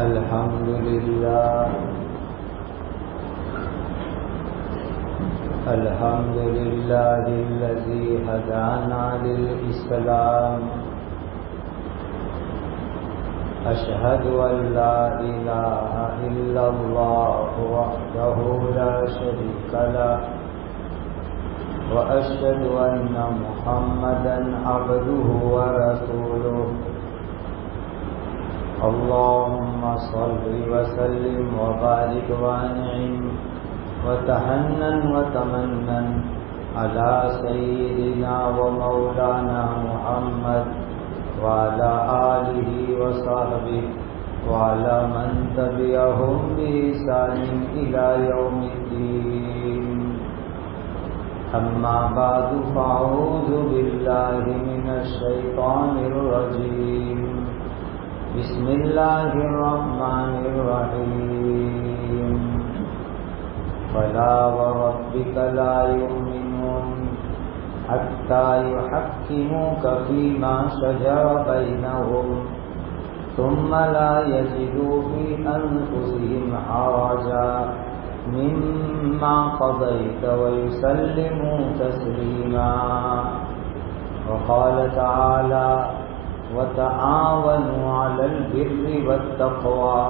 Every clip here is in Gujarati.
अल्हम्दुलिल्लाह الذي هدانا للإسلام أشهد أن لا إله إلا الله وحده لا شريك له وأشهد أن محمدا عبده ورسوله اللهم صل وسلم وبارك وانعم وتحنن وتمنن على سيدنا ومولانا محمد وعلى آله وصحبه وعلى من تبعهم بإحسان إلى يوم الدين أما بعد فأعوذ بالله من الشيطان الرجيم بسم الله الرحمن الرحيم فلا وربك لا يؤمنون حتى يحكموك فيما شجر بينهم ثم لا يجدوا في أنفسهم حرجا مما قضيت ويسلموا تسليما وقال تعالى وتعاونوا على البر والتقوى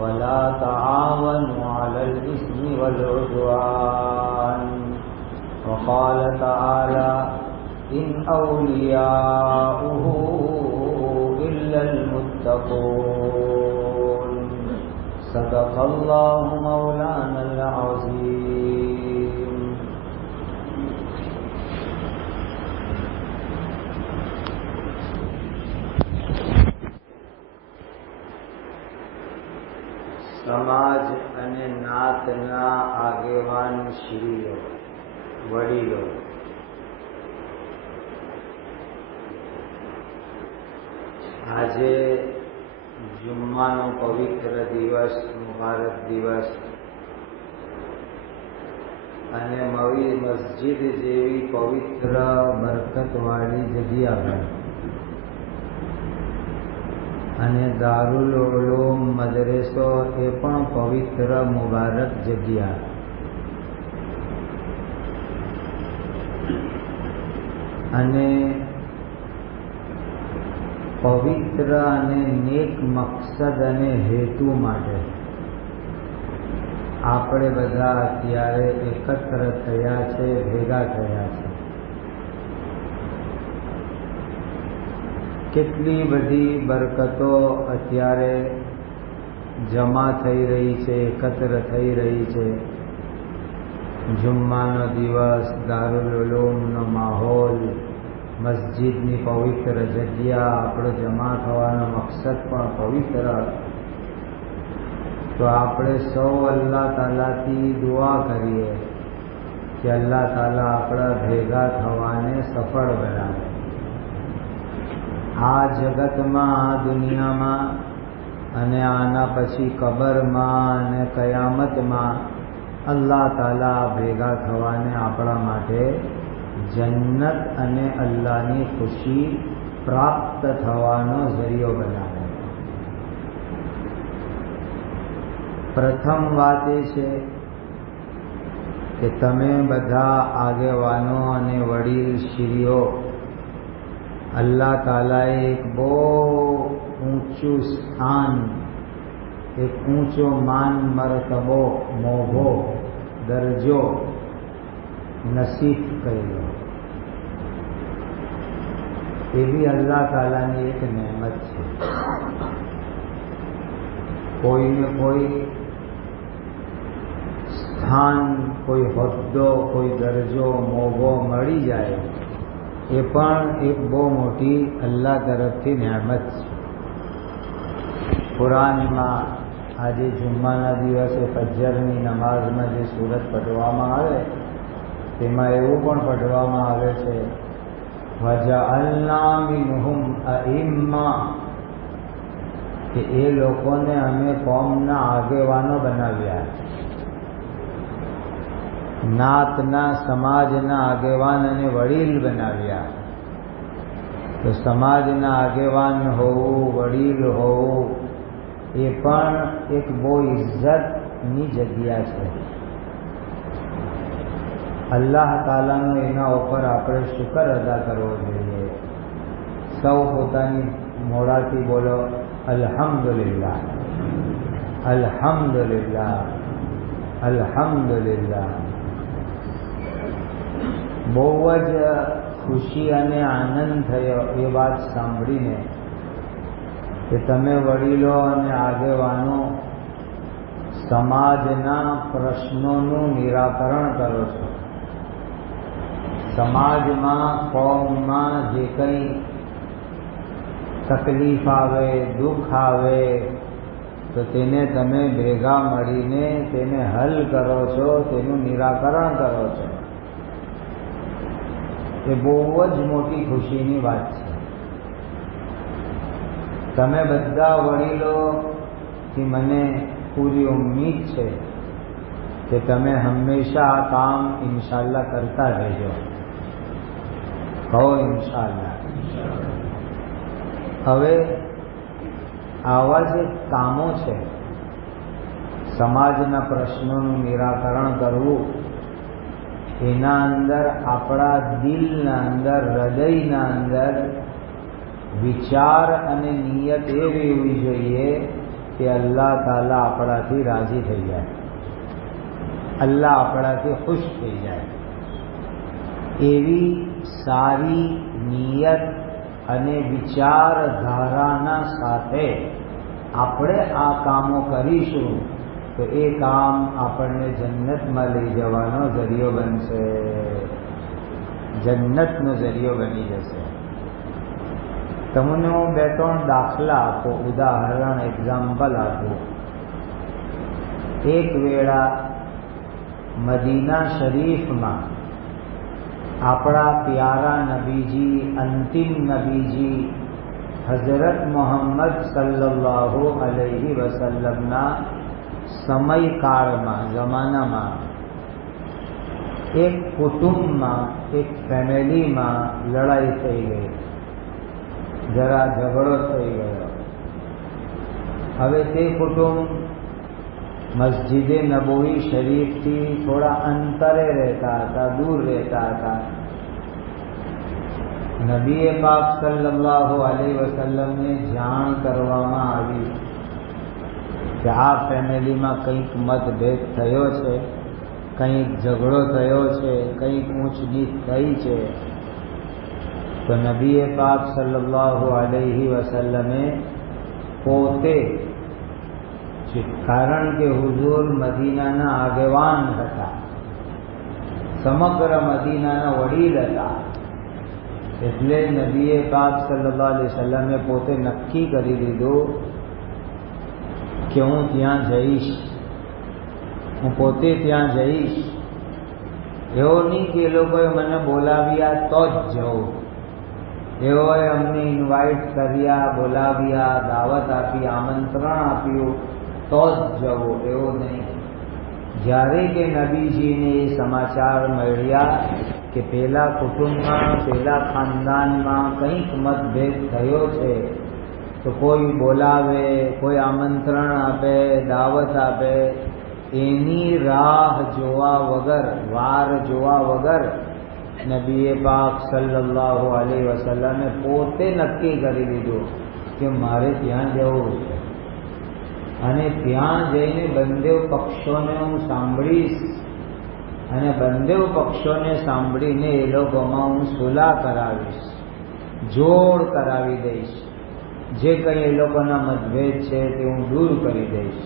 ولا تعاونوا على الإثم والعدوان وقال تعالى إن أولياؤه إلا المتقون صدق الله مولانا العظيم. સમાજ અને નાતના આગેવાન શ્રીઓ વડીલો, આજે જુમ્માનો પવિત્ર દિવસ, મુબારક દિવસ અને મસ્જિદ જેવી પવિત્ર બરકતવાળી જગ્યા અને દારુલ ઉલૂમ મદરેસો એ પણ પવિત્ર મુબારક જગ્યા. અને પવિત્ર અને નેક મકસદ અને હેતુ માટે આપણે બધા અત્યારે એકત્ર થયા છે, ભેગા થયા છે. કેટલી બધી બરકતો અત્યારે જમા થઈ રહી છે, એકત્ર થઈ રહી છે. જુમ્માનો દિવસ, દારુલ ઉલૂમનો માહોલ, મસ્જિદની પવિત્ર જગ્યા, આપણો જમા થવાનો મકસદ પણ પવિત્ર. તો આપણે સૌ અલ્લાહ તાલાથી દુઆ કરીએ કે અલ્લાહ તાલા આપણા ભેગા થવાને સફળ બનાવે. આ જગતમાં, આ દુનિયામાં અને આના પછી કબરમાં અને કયામતમાં અલ્લાહ તાલા ભેગા થવાને આપણા માટે જન્નત અને અલ્લાહની ખુશી પ્રાપ્ત થવાનો જરિયો બનાવે. પ્રથમ વાત એ છે કે તમે બધા આગેવાનો અને વડીલ શ્રીઓ, અલ્લાહ તાલાએ એક બહુ ઊંચું સ્થાન, એક ઊંચો માન મરતબો, મોભો દરજો નસીબ કર્યો. એવી અલ્લાહ તાલાની એક નહેમત છે. કોઈને કોઈ સ્થાન, કોઈ હોદ્દો, કોઈ દરજો, મોભો મળી જાય એ પણ એક બહુ મોટી અલ્લાહ તરફથી નહેમત છે. કુરાનમાં આજે જુમ્માના દિવસે ફજ્રની નમાઝમાં જે સૂરત પઢવામાં આવે તેમાં એવું પણ પઢવામાં આવે છે વજઅલના મિનહુમ અઇમ્મા, કે એ લોકોને અમે કોમના આગેવાનો બનાવ્યા. નાતના, સમાજના આગેવાન અને વડીલ બનાવ્યા. તો સમાજના આગેવાન હોવું, વડીલ હોવું એ પણ એક બહુ ઇજ્જતની જગ્યા છે. અલ્લાહ તાલાનો એના ઉપર આપણે શુકર અદા કરવો જોઈએ. સૌ પોતાની મોઢાથી બોલો અલ્હમ્દુલિલ્લાહ, અલ્હમ્દુલિલ્લાહ, અલ્હમ્દુલિલ્લાહ. બહુ જ ખુશી અને આનંદ થયો એ વાત સાંભળીને કે તમે વડીલો અને આગેવાનો સમાજના પ્રશ્નોનું નિરાકરણ કરો છો. સમાજમાં, કોમમાં જે કંઈ તકલીફ આવે, દુઃખ આવે તો તેને તમે ભેગા મળીને તેને હલ કરો છો, તેનું નિરાકરણ કરો છો. એ બહુ જ મોટી ખુશીની વાત છે. તમે બધા વડીલોથી મને પૂરી ઉમ્મીદ છે કે તમે હંમેશા આ કામ ઇન્શાઅલ્લાહ કરતા રહેજો. કહો ઇન્શાઅલ્લાહ. હવે આવા જે કામો છે, સમાજના પ્રશ્નોનું નિરાકરણ કરવું, એના અંદર આપણા દિલના અંદર, હૃદયના અંદર વિચાર અને નિયત એ રહેવી જોઈએ કે અલ્લાહ તાલા આપણાથી રાજી થઈ જાય, અલ્લાહ આપણાથી ખુશ થઈ જાય. એવી સારી નિયત અને વિચારધારાના સાથે આપણે આ કામો કરીશું તો એ કામ આપણને જન્નતમાં લઈ જવાનો જરિયો બનશે, જન્નતનો જરિયો બની જશે. તમને હું 2-3 દાખલા આપું, ઉદાહરણ, એક્ઝામ્પલ આપું. એક વેળા મદીના શરીફમાં આપણા પ્યારા નબીજી, અંતિમ નબીજી હઝરત મોહમ્મદ સલ્લલ્લાહુ અલૈહિ વસલ્લમના સમયકાળમાં, જમાનામાં એક કુટુંબમાં, એક ફેમિલીમાં લડાઈ થઈ ગઈ, જરા ઝઘડો થઈ ગયો. હવે તે કુટુંબ મસ્જિદે નબવી શરીફથી થોડા અંતરે રહેતા હતા, દૂર રહેતા હતા. નબીએ પાક સલ્લલ્લાહુ અલૈહિ વસલ્લમને જાણ કરવામાં આવી કે આ ફેમિલીમાં કંઈક મતભેદ થયો છે, કંઈક ઝઘડો થયો છે, કંઈક ઊંચ નીચ થઈ છે. તો નબીએ પાક સલ્લલ્લાહુ અલૈહિ વસલ્લમે પોતે, કારણ કે હુઝુર મદીનાના આગેવાન હતા, સમગ્ર મદીનાના વડીલ હતા, એટલે નબીએ પાક સલ્લલ્લાહુ અલૈહિ વસલ્લમે પોતે નક્કી કરી લીધું કે હું ત્યાં જઈશ, હું પોતે ત્યાં જઈશ. એવો નહીં કે એ લોકોએ મને બોલાવ્યા તો જ જવું, એઓએ અમને ઇન્વાઇટ કર્યા, બોલાવ્યા, દાવત આપી, આમંત્રણ આપ્યું તો જ જવું, એવું નહીં. જ્યારે કે નબીજીને એ સમાચાર મળ્યા કે પેલા કુટુંબમાં, પેલા ખાનદાનમાં કંઈક મતભેદ થયો છે, તો કોઈ બોલાવે, કોઈ આમંત્રણ આપે, દાવત આપે, એની રાહ જોવા વગર, વાર જોવા વગર નબીએ પાક સલ્લલ્લાહુ અલૈહિ વસલ્લમે પોતે નક્કી કરી લીધું કે મારે ત્યાં જવું છે અને ત્યાં જઈને બંને પક્ષોને હું સાંભળીશ અને બંને પક્ષોને સાંભળીને એ લોકોમાં હું સુલાહ કરાવીશ, જોડ કરાવી દઈશ, જે કંઈ એ લોકોના મતભેદ છે તે હું દૂર કરી દઈશ.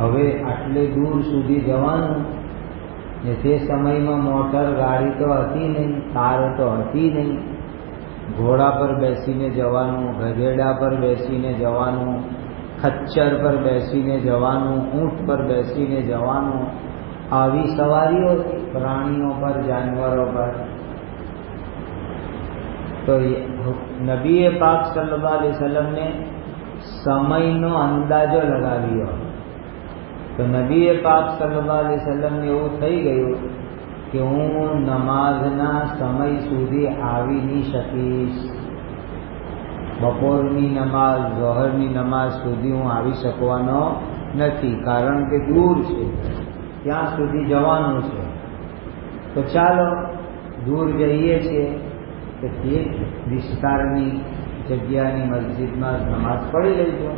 હવે આટલે દૂર સુધી જવાનું ને તે સમયમાં મોટર ગાડી તો હતી નહીં, કાર તો હતી નહીં. ઘોડા પર બેસીને જવાનું, ગધેડા પર બેસીને જવાનું, ખચ્ચર પર બેસીને જવાનું, ઊંટ પર બેસીને જવાનું, આવી સવારીઓ પ્રાણીઓ પર, જાનવરો પર. તો નબીએ પાક સલ્લલ્લાહુ અલૈહિ વસલ્લમને સમયનો અંદાજો લગાવ્યો. તો નબીએ પાક સલ્લલ્લાહુ અલૈહિ વસલ્લમને એવું થઈ ગયું કે હું નમાઝના સમય સુધી આવી નહીં શકીશ. બપોરની નમાઝ, ઝોહરની નમાઝ સુધી હું આવી શકવાનો નથી, કારણ કે દૂર છે, ત્યાં સુધી જવાનું છે. તો ચાલો દૂર જઈએ છીએ તો તે વિસ્તારની જગ્યાની મસ્જિદમાં નમાઝ પઢી લઈશું.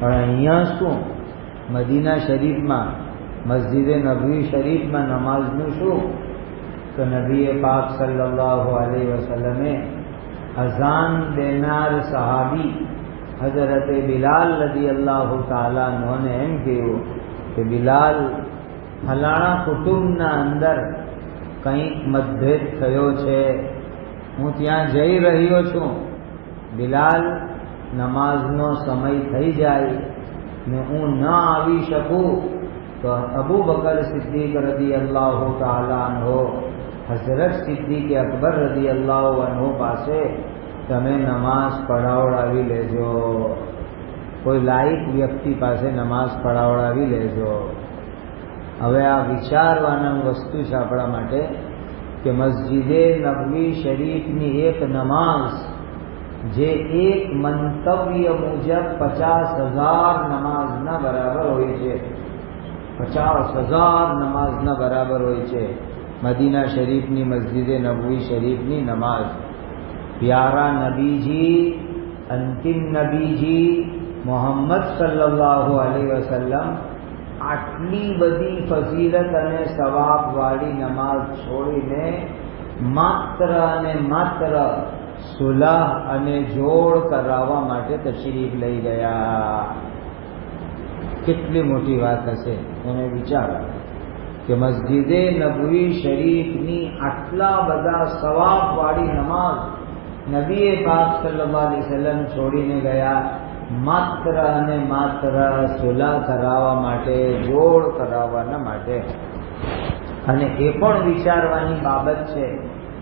પણ અહીંયા શું, મદીના શરીફમાં, મસ્જિદે નબવી શરીફમાં નમાઝનું શું? તો નબીએ પાક સલ્લલ્લાહુ અલૈહિ વસલ્લમે અઝાન દેનાર સહાબી હઝરતે બિલાલ રદિયલ્લાહુ તાલા અન્હોને એમ કહ્યું કે બિલાલ, ફલાણા કુટુંબના અંદર કંઈક મતભેદ થયો છે, હું ત્યાં જઈ રહ્યો છું. બિલાલ, નમાઝનો સમય થઈ જાય ને હું ન આવી શકું તો અબુ બકર સિદ્દીક રદિયલ્લાહુ તાલા અન્હો, હઝરત સિદ્દીક અકબર રદિયલ્લાહુ અન્હુ પાસે તમે નમાઝ પઢાવડાવી લેજો. કોઈ લાયક વ્યક્તિ પાસે નમાઝ પઢાવડાવી લેજો. હવે આ વિચારવાના વસ્તુ છે આપણા માટે કે મસ્જિદે નબવી શરીફની એક નમાઝ, જે એક મંતવ્ય મુજબ 50,000 નમાઝના બરાબર હોય છે, 50,000 નમાઝના બરાબર હોય છે. મદીના શરીફની મસ્જિદે નબવી શરીફની નમાઝ. પ્યારા નબીજી, અંતિમ નબીજી મોહમ્મદ સલ્લલ્લાહુ અલૈહિ વસલ્લમ આટલી બધી ફઝીલત અને સવાબવાળી નમાઝ છોડીને માત્ર અને માત્ર સુલાહ અને જોડ કરાવવા માટે તશરીફ લઈ ગયા. કેટલી મોટી વાત હશે એને વિચારો કે મસ્જિદે નબવી શરીફની આટલા બધા સવાબવાળી નમાઝ નબીએ પાક સલ્લલ્લાહુ અલૈહિ વસલ્લમ છોડીને ગયા માત્ર અને માત્ર સુલાહ કરાવવા માટે, જોડ કરાવવાના માટે. અને એ પણ વિચારવાની બાબત છે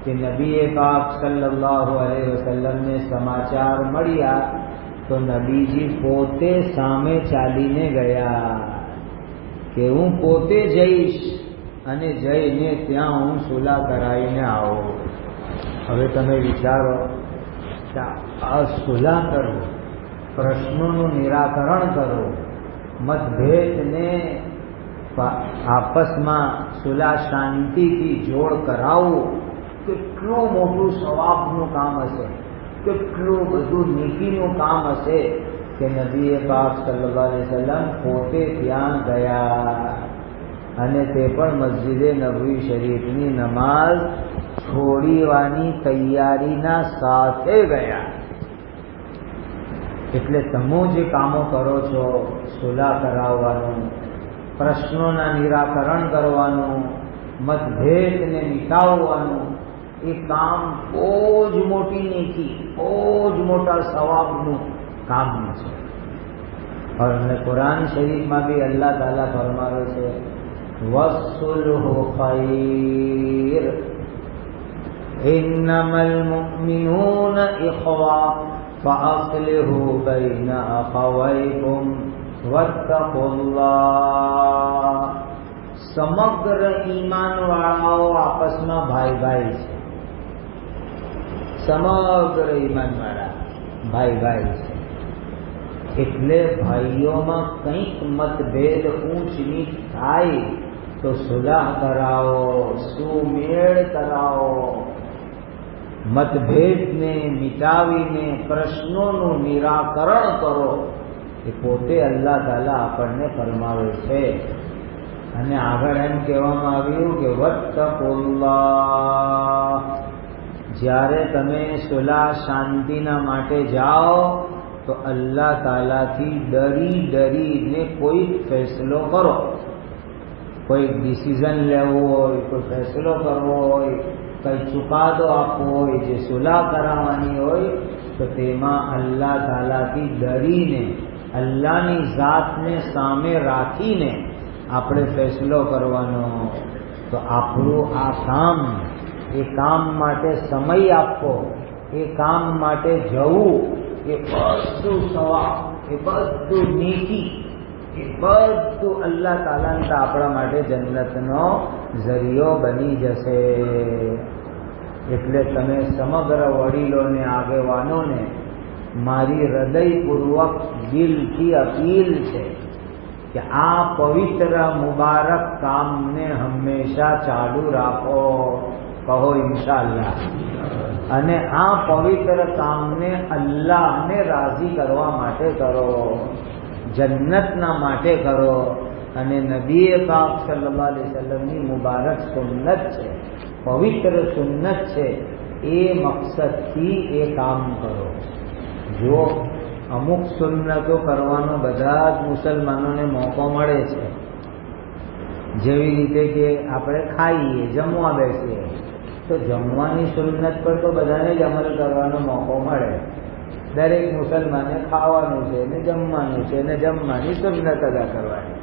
કે નબીએ પાક સલ્લલ્લાહુ અલૈહિ વસલ્લમને સમાચાર મળ્યા તો નબીજી પોતે સામે ચાલીને ગયા કે હું પોતે જઈશ અને જઈને ત્યાં હું સુલાહ કરાવીને આવું. હવે તમે વિચારો કે આ સુલાહ કરવું, પ્રશ્નોનું નિરાકરણ કરવું, મતભેદને આપસમાં સુલાહ શાંતિથી જોડ કરાવવું, કેટલું મોટું સવાબનું કામ હશે, કેટલું બધું નીતિનું કામ હશે કે નબીએ પાક સલ્લલ્લાહુ અલૈહિ વસલ્લમ પોતે ત્યાં ગયા અને તે પણ મસ્જિદે નબવી શરીફની નમાઝ છોડીવાની તૈયારીના સાથે ગયા. એટલે તમે જે કામો કરો છો, સુલાહ કરાવવાનું, પ્રશ્નોના નિરાકરણ કરવાનું, મતભેદને મિટાવવાનું, એ કામ બહુ જ મોટી નીતિ, બહુ જ મોટા સવાબનું કામ છે. અને કુરાન શરીફમાં भी અલ્લાહ તાલા ફરમાવે છે વસ્સુલહુ ખૈર ઇન્નમલ મુમિનૂન ઇખ્વા ફઅસ્લિહુ બૈન અખવૈકુમ વત્તકુલ્લાહ. સમગ્ર ઈમાનવાળાઓ આપસમાં ભાઈ ભાઈ છે. સમગ્ર ઈમાનવાળા ભાઈ ભાઈ છે. એટલે ભાઈઓમાં કંઈક મતભેદ ઊંચ નીચ થાય તો સુલાહ કરાવો, સુમેળ કરાવો. મતભેદને મિટાવીને પ્રશ્નોનું નિરાકરણ કરો. એ પોતે અલ્લાહ તાલા આપણને ફરમાવે છે. અને આગળ એમ કહેવામાં આવ્યું કે વત્તકુલ્લાહ. જ્યારે તમે સુલાહ શાંતિના માટે જાઓ તો અલ્લાહ તાલાથી ડરી ડરીને કોઈ ફેસલો કરો. કોઈ ડિસિઝન લેવું હોય, કોઈ ફેસલો કરવો હોય, કંઈ ચુકાદો આપવો હોય, જે સુલાહ કરાવવાની હોય તો તેમાં અલ્લાહ તાલાથી ડરીને, અલ્લાહની ઝાતને સામે રાખીને આપણે ફેસલો કરવાનો. તો આપણું આ કામ, એ કામ માટે સમય આપવો, એ કામ માટે જવું, એ બધું સવાબ, એ બધું નીતિ, એ બધું અલ્લાહ તાલા આપણા માટે જન્નતનો ઝરિયો બની જશે. એટલે તમે સમગ્ર વડીલોને, આગેવાનોને મારી હૃદયપૂર્વક દિલથી અપીલ છે કે આ પવિત્ર મુબારક કામને હંમેશા ચાલુ રાખો. કહો ઇન્શાઅલ્લાહ. અને આ પવિત્ર કામને અલ્લાહને રાજી કરવા માટે કરો, જન્નતના માટે કરો. અને નબી પાક સલ્લલ્લાહુ અલૈહિ વસલ્લમની મુબારક સુન્નત છે, પવિત્ર સુન્નત છે, એ મકસદથી એ કામ કરો. જો અમુક સુન્નતો કરવાનો બધા જ મુસલમાનોને મોકો મળે છે, જેવી રીતે કે આપણે ખાઈએ, જમવા બેસીએ, તો જમવાની સુન્નત પર તો બધાને જ અમલ કરવાનો મોકો મળે. દરેક મુસલમાને ખાવાનું છે ને જમવાનું છે ને જમવાની સુન્નત અદા કરવાની.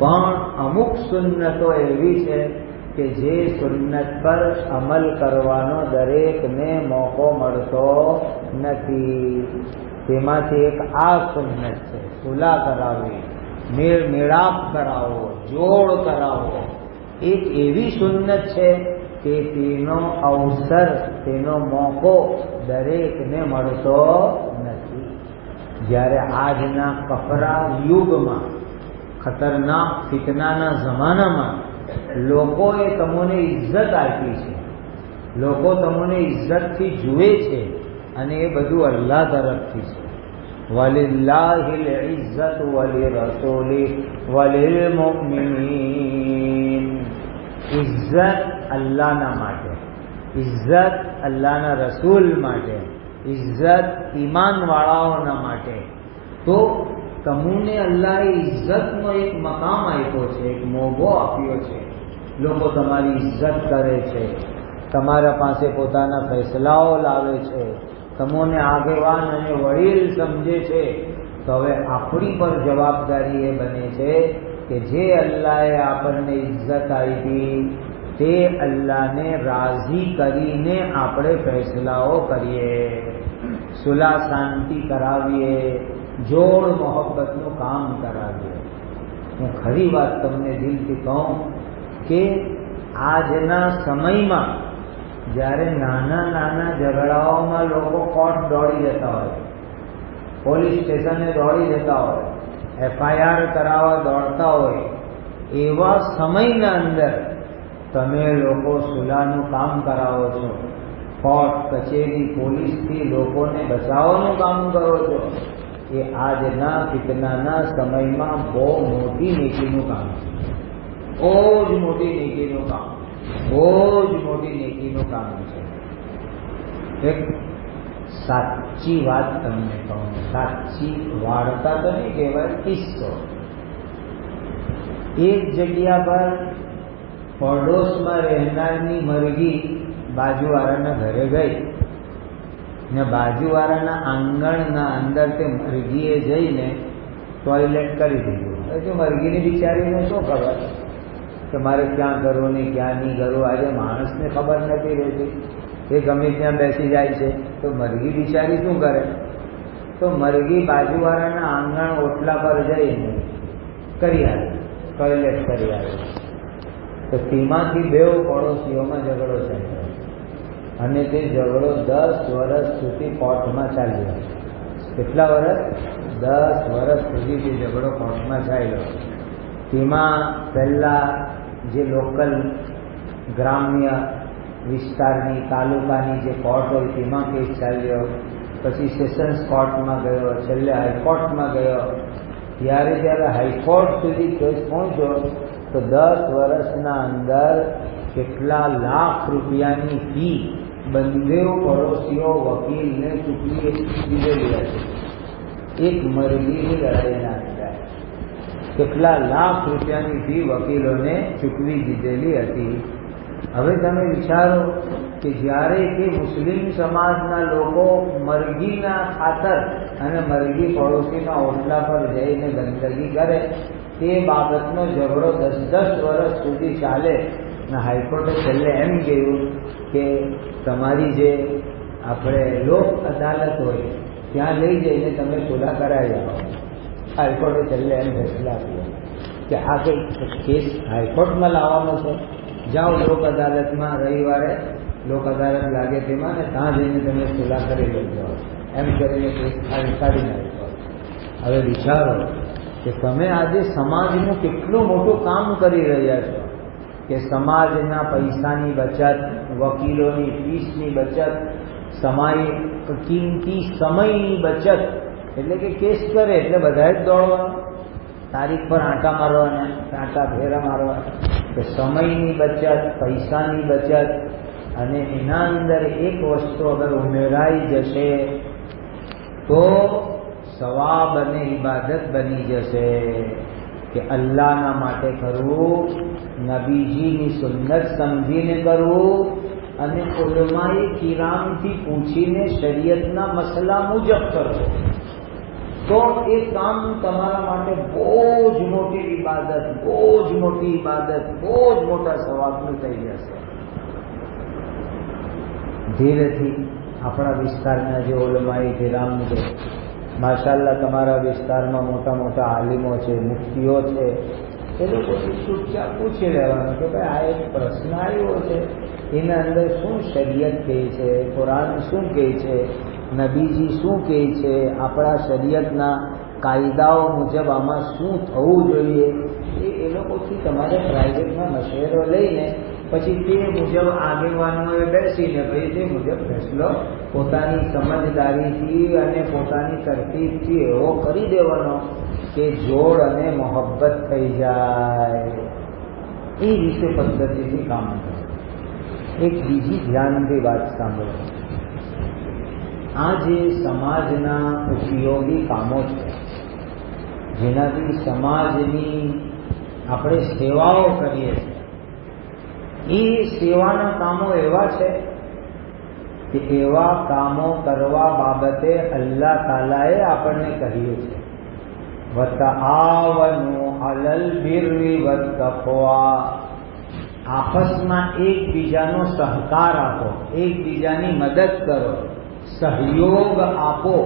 પણ અમુક સુન્નતો એવી છે કે જે સુન્નત પર અમલ કરવાનો દરેકને મોકો મળતો નથી. તેમાંથી એક આ સુન્નત છે, સુલા કરાવવી, મેળાપ કરાવો, જોડ કરાવો. એક એવી સુન્નત છે કે તેનો અવસર, તેનો મોકો દરેકને મળતો નથી. જ્યારે આજના કપરા યુગમાં, ખતરનાક ફિતનાના જમાનામાં લોકોએ તમને ઇજ્જત આપી છે, લોકો તમને ઇજ્જતથી જુએ છે, અને એ બધું અલ્લાહ તરફથી છે. વલિલ્લાહિલ ઇઝ્ઝતુ વલિરસૂલિહ વલિલમુમિનીન. ઇજ્જત અલ્લાહના માટે, ઇજ્જત અલ્લાહના રસૂલ માટે, ઇજ્જત ઈમાનવાળાઓના માટે. તો તમને અલ્લાહે ઇજ્જતનો એક મકામ આપ્યો છે, એક મોભો આપ્યો છે. લોકો તમારી ઇજ્જત કરે છે, તમારા પાસે પોતાના ફેસલાઓ લાવે છે, તમને આગેવાન અને વડીલ સમજે છે. તો હવે આપણી પર જવાબદારી એ બને છે કે જે અલ્લાહે આપણને ઇજ્જત આપી તે અલ્લાહને રાજી કરીને આપણે ફેસલાઓ કરીએ, સુલા શાંતિ કરાવીએ, જોડ મોહબ્બતનું કામ કરાવીએ. હું ખરી વાત તમને દિલથી કહું કે આજના સમયમાં જ્યારે નાના નાના ઝઘડાઓમાં લોકો કોર્ટ દોડી જતા હોય, પોલીસ સ્ટેશને દોડી જતા હોય, FIR કરાવવા દોડતા હોય, એવા સમયના અંદર તમે લોકો સુલાનું કામ કરાવો છો, કોર્ટ કચેરી પોલીસથી લોકોને બચાવવાનું કામ કરો છો. એ આજના ફિતનાના સમયમાં બહુ મોટી નેકીનું કામ છે, બહુ જ મોટી નેકીનું કામ, બહુ જ મોટી નેકીનું કામ છે. એક સાચી વાત તમને કહું, સાચી વાર્તા તો નહીં કહેવાય, કિસ્સો. એક જગ્યા પર પડોશમાં રહેનારની મરઘી બાજુવાળાના ઘરે ગઈ ને બાજુવાળાના આંગણના અંદર તે મરઘીએ જઈને ટોયલેટ કરી દીધું. હજુ મરઘીની બિચારીને શું ખબર કે મારે ક્યાં કરવું ને ક્યાં નહીં કરવું. આજે માણસને ખબર નથી રહેતી, એ ગમે ત્યાં બેસી જાય છે. તો મરઘી બિચારી શું કરે? તો મરઘી બાજુવાળાના આંગણ ઓટલા પર જઈને કરી આવે, ટોયલેટ કરી આવે. તો તેમાંથી બે પડોશીઓમાં ઝઘડો થયો અને તે ઝઘડો 10 વર્ષ સુધી કોર્ટમાં ચાલ્યો. કેટલા વર્ષ? 10 વર્ષ સુધી તે ઝઘડો કોર્ટમાં ચાલ્યો. તેમાં પહેલાં જે લોકલ ગ્રામ્ય વિસ્તારની તાલુકાની જે કોર્ટ હોય તેમાં કેસ ચાલ્યો, પછી સેશન્સ કોર્ટમાં ગયો, છેલ્લે હાઈકોર્ટમાં ગયો. જ્યારે હાઈકોર્ટ સુધી કેસ પહોંચ્યો તો 10 વર્ષના અંદર કેટલા લાખ રૂપિયાની ફી બંને પડોશીઓ વકીલને ચૂકવી દીધેલી હતી. એક મરઘીની લડાઈના અંદર કેટલા લાખ રૂપિયાની ફી વકીલોને ચૂકવી દીધેલી હતી. હવે તમે વિચારો કે જ્યારે કે મુસ્લિમ સમાજના લોકો મરઘીના ખાતર અને મરઘી પડોશીના ઓટલા પર જઈને ગંદકી કરે, તે બાબતનો ઝઘડો 10 વર્ષ સુધી ચાલે અને હાઈકોર્ટે છેલ્લે એમ કહ્યું કે તમારી જે આપણે લોક અદાલત હોય ત્યાં લઈ જઈને તમે સુલા કરાવી આવો. હાઈકોર્ટે છેલ્લે એમ ફેસલા આપ્યો કે આ કંઈ કેસ હાઈકોર્ટમાં લાવવાનો છે, જાઓ લોક અદાલતમાં રવિવારે લોક અદાલત લાગે તેમાં ને ત્યાં જઈને તમે સુલા કરી લેજો, એમ કરીને કેસ કાઢી નાખ્યો. હવે વિચારો કે તમે આજે સમાજનું કેટલું મોટું કામ કરી રહ્યા છો કે સમાજના પૈસાની બચત, વકીલોની ફીસની બચત, કિંમતી સમયની બચત. એટલે કે કેસ કરે એટલે બધા જ દોડવા, તારીખ પર આંટા મારવાના, આંટા ફેરા મારવાના. તો સમયની બચત, પૈસાની બચત, અને એના અંદર એક વસ્તુ અગર ઉમેરાઈ જશે તો સવાબ અને ઇબાદત બની જશે કે અલ્લાહના માટે કરવું, નબીજીની સુન્નત સમજીને કરવું, અને ઉલમાએ કિરામથી પૂછીને શરીયતના મસલા મુજબ કરવો. તો એ કામ તમારા માટે બહુ જ મોટી ઇબાદત, બહુ જ મોટી ઇબાદત, બહુ જ મોટા સવાબનું થઈ જશે. ધીરેથી આપણા વિસ્તારના જે ઉલમાએ કિરામ છે, માશાઅલ્લાહ તમારા વિસ્તારમાં મોટા મોટા આલિમો છે, મુફ્તીઓ છે, એ લોકોથી ચૂપચાપ પૂછી લેવાનું કે ભાઈ આ એક પ્રશ્ન આવ્યો છે, એના અંદર શું શરીયત કહે છે, કુરાન શું કહે છે, નબીજી શું કહે છે, આપણા શરીયતના કાયદાઓ મુજબ આમાં શું થવું જોઈએ, એ લોકોથી તમારે પ્રાઇવેટમાં મશવરો લઈને પછી તે મુજબ આગેવાનોએ બેસીને ભાઈ તે મુજબ ફેસલો પોતાની સમજદારીથી અને પોતાની તરતીબથી એવો કરી દેવાનો કે જોડ અને મોહબ્બત થઈ જાય. એ રીતે પદ્ધતિથી કામ કરે. એક બીજી ધ્યાનથી વાત સાંભળો. આ જે સમાજના ઉપયોગી કામો છે, જેનાથી સમાજની આપણે સેવાઓ કરીએ છીએ, એ સેવાના કામો એવા છે કે એવા કામો કરવા બાબતે અલ્લાહ તાલાએ આપણને કહ્યું છે, વતઆવનુ અલલ બિર્રિ વત્તક્વા, આપસમાં એકબીજાનો સહકાર આપો, એકબીજાની મદદ કરો, સહયોગ આપો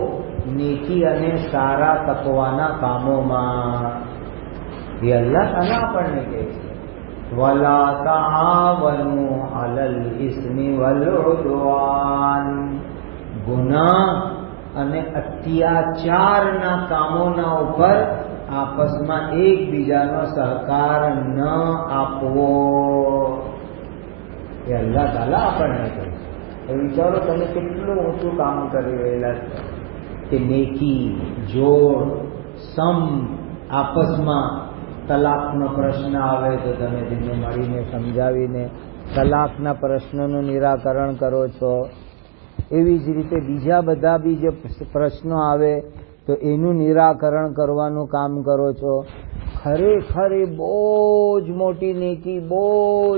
નેકી અને સારા તકવાના કામોમાં. એ અલ્લાહ તાલા આપણને કહે છે, વલા તઆવનુ અલલ ઇસ્મિ વલ ઉદ્વાન, ગુનાહ અને અત્યાચારના કામોના ઉપર આપસમાં એકબીજાનો સહકાર ન આપવો. એ અલ્લાહ તાલા આપણને કહે છે. વિચારો તમે કેટલું ઊંચું કામ કરી રહેલા છો કે નેકી, જોડ, સમ, આપસમાં તલાકનો પ્રશ્ન આવે તો તમે તેમને મળીને સમજાવીને તલાકના પ્રશ્નનું નિરાકરણ કરો છો. એવી જ રીતે બીજા બધા બી જે પ્રશ્નો આવે તો એનું નિરાકરણ કરવાનું કામ કરો છો. ખરેખર એ બહુ જ મોટી નેકી, બહુ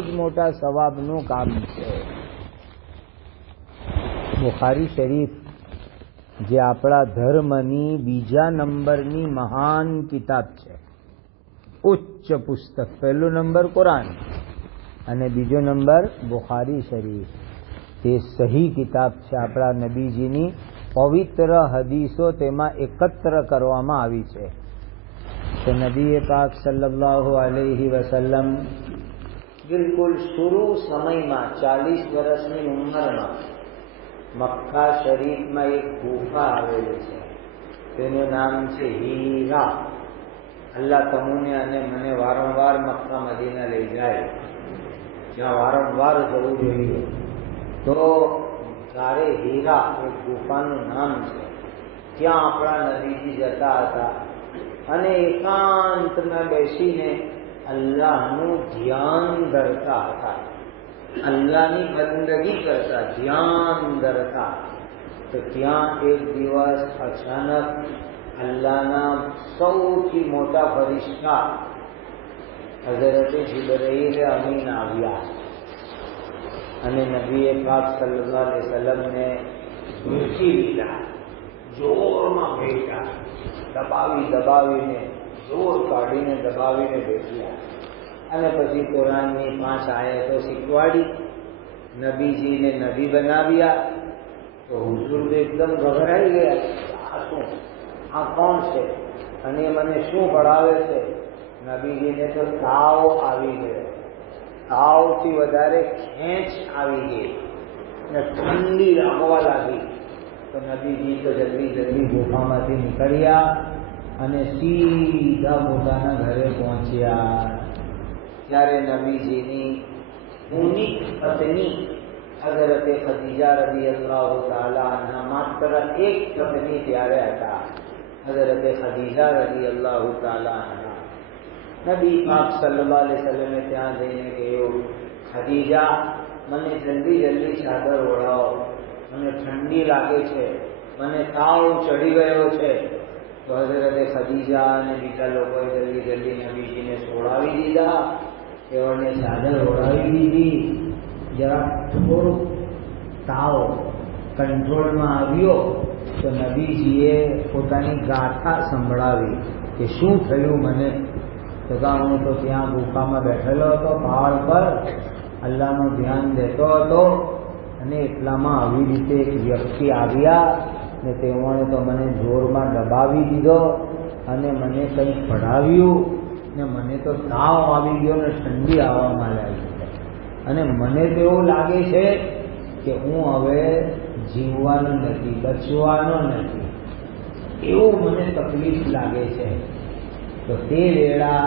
જ મોટા સવાબનું કામ છે. બુખારી શરીફ જે આપણા ધર્મની બીજા નંબરની મહાન કિતાબ છે, ઉચ્ચ પુસ્તક. પહેલો નંબર કુરાન અને બીજો નંબર બુખારી શરીફ. તે સહી કિતાબ છે. આપણા નબીજીની પવિત્ર હદીસો તેમાં એકત્ર કરવામાં આવી છે. તો નબી પાક સલ્લલ્લાહુ અલૈહિ વસલ્લમ બિલકુલ શરૂ સમયમાં 40 વર્ષની ઉંમરમાં મક્કા શરીફમાં એક ગુફા આવેલી છે, તેનું નામ છે હીરા. અલ્લાહ તમને અને મને વારંવાર મક્કા મદીના લઈ જાય, જ્યાં વારંવાર જવું જોઈએ. તો ત્યારે હીરા એક ગુફાનું નામ છે, ત્યાં આપણા નબીજી જતા હતા અને એકાંતમાં બેસીને અલ્લાહનું ધ્યાન ધરતા હતા, અલ્લાહની બંદગી કરતા, ધ્યાન ધરતા. તો ત્યાં એક દિવસ અચાનક અલ્લાહના સૌથી મોટા ફરિશ્તા હઝરત જિબ્રાઈલ અમીન આવ્યા અને નબી પાક સલ્લલ્લાહુ અલૈહિ વસલ્લમને ઝૂંકી લીધા, જોરમાં બેઠા, દબાવીને જોર કાઢીને દબાવીને બેઠ્યા. અને પછી કુરાનની 5 આયતો શીખવાડી, નબીજીને નબી બનાવ્યા. તો હુજુર એકદમ ગભરાઈ ગયા, આ શું, આ કોણ છે અને મને શું ભણાવે છે? નબીજીને તો તાવ આવી ગયો, તાવથી વધારે ખેંચ આવી ગઈ. ને ઠંડી લાગવા લાગી. તો નબીજી તો જલ્દી જલ્દી ગુફામાંથી નીકળ્યા અને સીધા પોતાના ઘરે પહોંચ્યા. ત્યારે નબીજીની ઉનિક પત્ની હઝરતે ખદીજા રઝિયલ્લાહુ તઆલા અન્હા માત્ર એક પત્ની ત્યારે હતા. હઝરતે ખદીજા રઝિયલ્લાહુ તઆલા અન્હા નબી પાક સલ્લલ્લાહુ અલૈહિ વસલ્લમે ત્યાં જઈને કહ્યું, ખદીજા, મને જલ્દી જલ્દી ચાદર ઓઢાવો, મને ઠંડી લાગે છે, મને તાવ ચડી ગયો છે. તો હઝરતે ખદીજા અને બીજા લોકોએ જલ્દી જલ્દી નબીજીને સોડાવી દીધા, તેઓને ચાદર ઓઢાવી દીધી. જરા થોડુંક તાવ કંટ્રોલમાં આવ્યો તો નબીજીએ પોતાની ગાથા સંભળાવી કે શું થયું મને. તો હું તો ત્યાં ગુફામાં બેઠેલો હતો પહાડ પર, અલ્લાહનું ધ્યાન દેતો હતો અને એટલામાં આવી રીતે એક વ્યક્તિ આવ્યા ને તેઓને તો મને જોરમાં દબાવી દીધો અને મને કંઈક પઢાવ્યું ને મને તો તાવ આવી ગયો ને ઠંડી આવવામાં લાગી અને મને તો એવું લાગે છે કે હું હવે જીવવાનો નથી, બચવાનો નથી, એવું મને તકલીફ લાગે છે. તો તે વેળા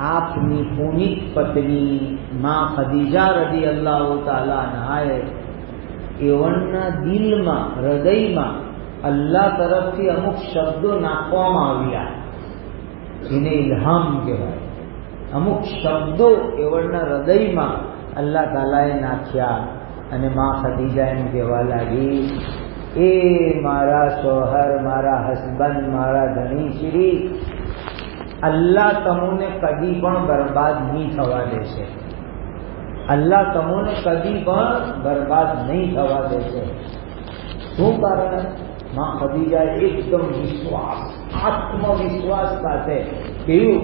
આપની પુનિત પત્ની માં ખદીજા રઝિયલ્લાહુ તઆલા અન્હાએ એવણના દિલમાં, હૃદયમાં અલ્લાહ તરફથી અમુક શબ્દો નાખવામાં આવ્યા. એને ઇલ્હામ કહેવાય. અમુક શબ્દો એવણના હૃદયમાં અલ્લાહ તાલાએ નાખ્યા અને માં ખદીજા એમ કહેવા લાગી, એ મારા શોહર, મારા હસબન્ડ, મારા ધણી શ્રી, અલ્લાહ તમોને કદી પણ બરબાદ નહીં થવા દેશે. અલ્લાહ તમોને કદી પણ બરબાદ નહીં થવા દેશે. શું કારણ? માં ખદીજાએ એકદમ વિશ્વાસ, આત્મવિશ્વાસ સાથે કહ્યું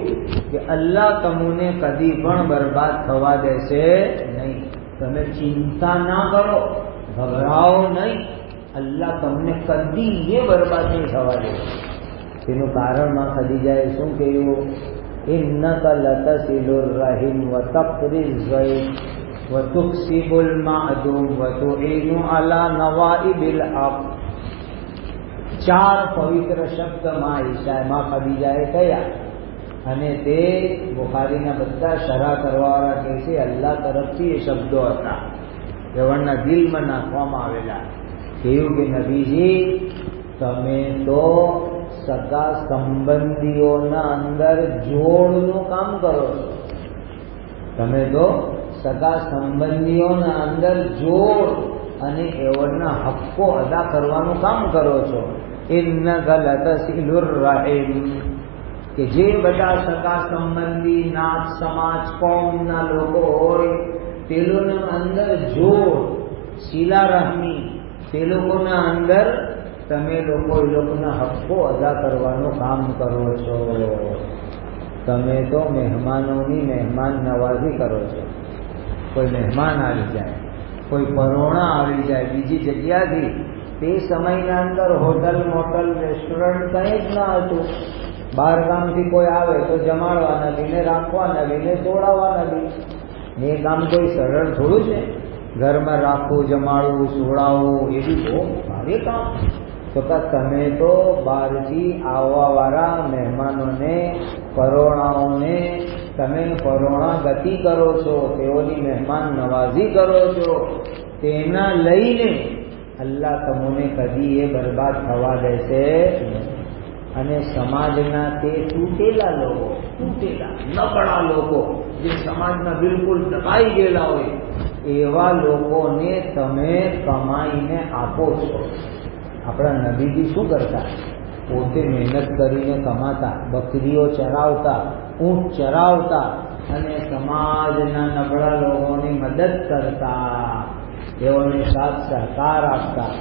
કે અલ્લાહ તમોને કદી પણ બરબાદ થવા દેશે નહીં. તમે ચિંતા ના કરો, ગભરાઓ નહીં, અલ્લાહ તમને કદી એ બરબાદ નહીં થવા દેશે. તેનું કારણ માં ખદીજાએ શું કહ્યું? ઇન્નકા લતસિલુર રહીમ વ તક્રીઝ ઝૈફ વ તુક્સિબુલ માદૂમ વ તુઈનુ અલા નવાઇબિલ હક. ચાર પવિત્ર શબ્દ માં ખદીજાએ કહ્યા અને તે બુખારીના બધા શરહ કરવાવાળા કહે છે અલ્લાહ તરફથી એ શબ્દો હતા, એવણના દિલમાં નાખવામાં આવેલા. કહ્યું કે નબીજી, તમે તો સગા સંબંધીઓના અંદર જોડનું કામ કરો છો. તમે તો સગા સંબંધીઓના અંદર જોડ અને એવરના હક્કો અદા કરવાનું કામ કરો છો. ઇન્નકા લતસિલુર રહીમ, કે જે બધા સગા સંબંધી, નાત, સમાજ, કોમના લોકો હોય તે લોકોના અંદર જોડ, શીલા રહમી, તે લોકોના અંદર તમે લોકો એ લોકોના હક્કો અદા કરવાનું કામ કરો છો. તમે તો મહેમાનોની મહેમાન નવાઝી કરો છો. કોઈ મહેમાન આવી જાય, કોઈ પરોણા આવી જાય બીજી જગ્યાથી, તે સમયના અંદર હોટલ, મોટલ, રેસ્ટોરન્ટ કંઈ જ ના હતું. બહાર ગામથી કોઈ આવે તો જમાડવા નથી ને રાખવા નથી ને સોડાવવા નથી. એ કામ કોઈ સરળ થોડું છે. ઘરમાં રાખવું, જમાડવું, સોડાવવું એ બી બહુ ભારે કામ. તો તમે તો બહારથી આવવાવાળા મહેમાનોને, પરોણાઓને તમે પરોણા ગતિ કરો છો, તેઓની મહેમાન નવાઝી કરો છો. તેના લઈને અલ્લાહ તમોને કદી એ બરબાદ થવા દેશે. અને સમાજના તે તૂટેલા લોકો, નબળા લોકો, જે સમાજના બિલકુલ દબાઈ ગયેલા હોય, એવા લોકોને તમે કમાઈને આપો છો. આપણા નબીજી શું કરતા? પોતે મહેનત કરીને કમાતા, બકરીઓ ચરાવતા, ઊંટ ચરાવતા અને સમાજના નબળા લોકોની મદદ કરતા, તેઓને સાથ સહકાર આપતા.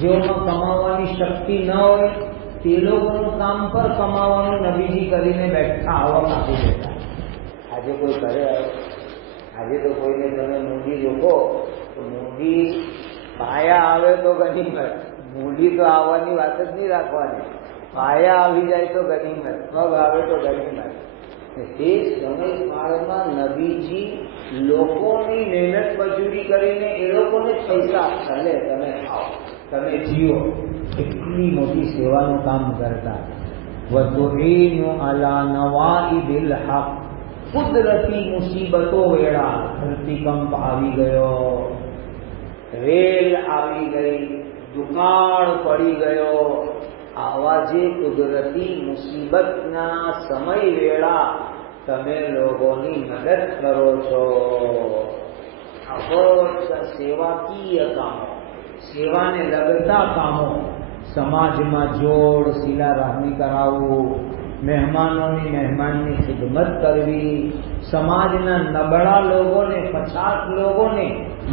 જેઓમાં કમાવાની શક્તિ ન હોય તે લોકોનું કામ પર કમાવાનું નબીજી કરીને બેઠા, આવક આપી દેતા. આજે કોઈ કરે? આજે તો કોઈને તમે મૂડી રોકો તો મૂડી પાયા આવે તો ગનીમત. મૂડી તો આવવાની વાત જ નહીં રાખવાની. પાયા આવી જાય તો ગનીમત, પગ આવે તો ગનીમત. એ સમયકાળમાં નબીજી લોકોની મહેનત મજૂરી કરીને એ લોકોને પૈસા આપતા, લે તમે ખાઓ, તમે જીવો, એટલી મોટી સેવાનું કામ કરતા. વતુઈનુ અલા નવાઇબિલ હક, કુદરતી મુસીબતો વેળા, ધરતીકંપ આવી ગયો, રેલ આવી ગઈ, દુકાળ પડી ગયો, આવા જે કુદરતી મુસીબતના સમય વેળા તમે લોકોની મદદ કરો છો. આ બધા સેવાકીય કામો, સેવાને લગતા કામો, સમાજમાં જોડ શિલા rahમી કરાવવું, મહેમાનોની મહેમાનની ખિદમત કરવી, સમાજના નબળા લોકોને, પછાત લોકોને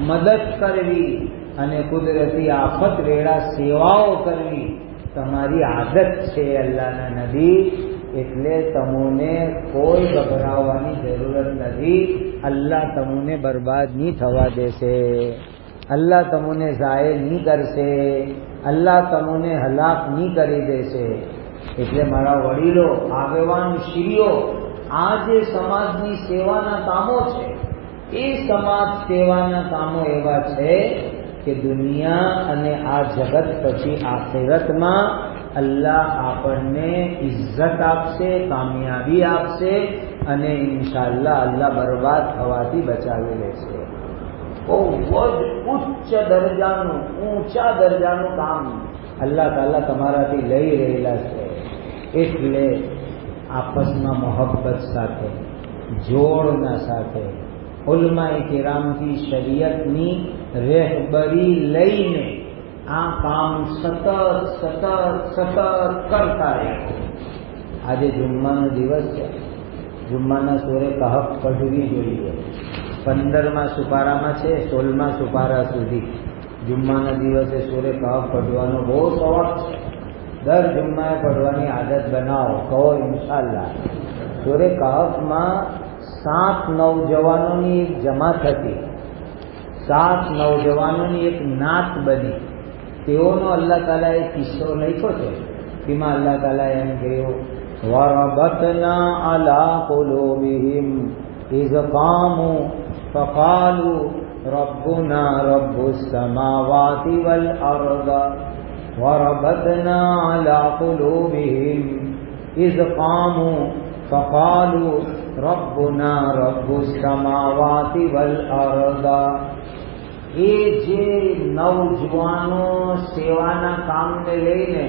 મદદ કરવી અને કુદરતી આફત વેળા સેવાઓ કરવી તમારી આદત છે અલ્લાહના નબી. એટલે તમને કોઈ ગભરાવાની જરૂરત નથી. અલ્લાહ તમને બરબાદ નહીં થવા દેશે, અલ્લાહ તમને ઝાય નહીં કરશે, અલ્લાહ તમને હલાક નહીં કરી દેશે. એટલે મારા વડીલો, આગેવાન શ્રીઓ, આ જે સમાજની સેવાના કામો છે એ સમાજ સેવાના કામો એવા છે કે દુનિયા અને આ જગત પછી આખિરતમાં અલ્લાહ આપણને ઇજ્જત આપશે, કામયાબી આપશે અને ઇન્શાઅલ્લાહ અલ્લાહ બરબાદ થવાથી બચાવી લેશે. બહુ જ ઉચ્ચ દરજાનું, ઊંચા દરજાનું કામ અલ્લાહ તાલા તમારાથી લઈ રહેલા છે. એટલે આપસમાં મોહબ્બત સાથે, જોડના સાથે, ઉલમાએ કિરામથી શરીયતની રહેબરી લઈને આ કામ સતત કરતા રહેવું. આજે જુમ્માનો દિવસ છે, જુમ્માના સૂરે કહફ પઢવી જોઈએ. 15મા સુપારામાં છે, 16મા સુપારા સુધી જુમ્માના દિવસે સૂરે કહફ પઢવાનો બહુ સવાબ છે. દર જુમ્માએ પઢવાની આદત બનાવો, કહો ઇન્શાઅલ્લાહ. સૂરે કહફમાં 7 નૌજવાનોની એક જમાત હતી, 7 નૌજવાનોની એક નાત બની. તેઓનો અલ્લાહ તાલાએ કિસ્સો લખ્યો છે. તેમાં અલ્લાહ તાલાએ એમ કહ્યું, વરબતના અલા કુલુબિહિમ ઇઝ કામુ ફકાલુ રબ્બુના રબ્બુસ સમાવાતિ વલ અર્દ. વરબતના અલા કુલુબિહિમ ઇઝ કામુ ફકાલુ રબ્બુના રબ્બુસ સમાવાતિ વલ અર્દ. એ જે નવજવાનો સેવાના કામને લઈને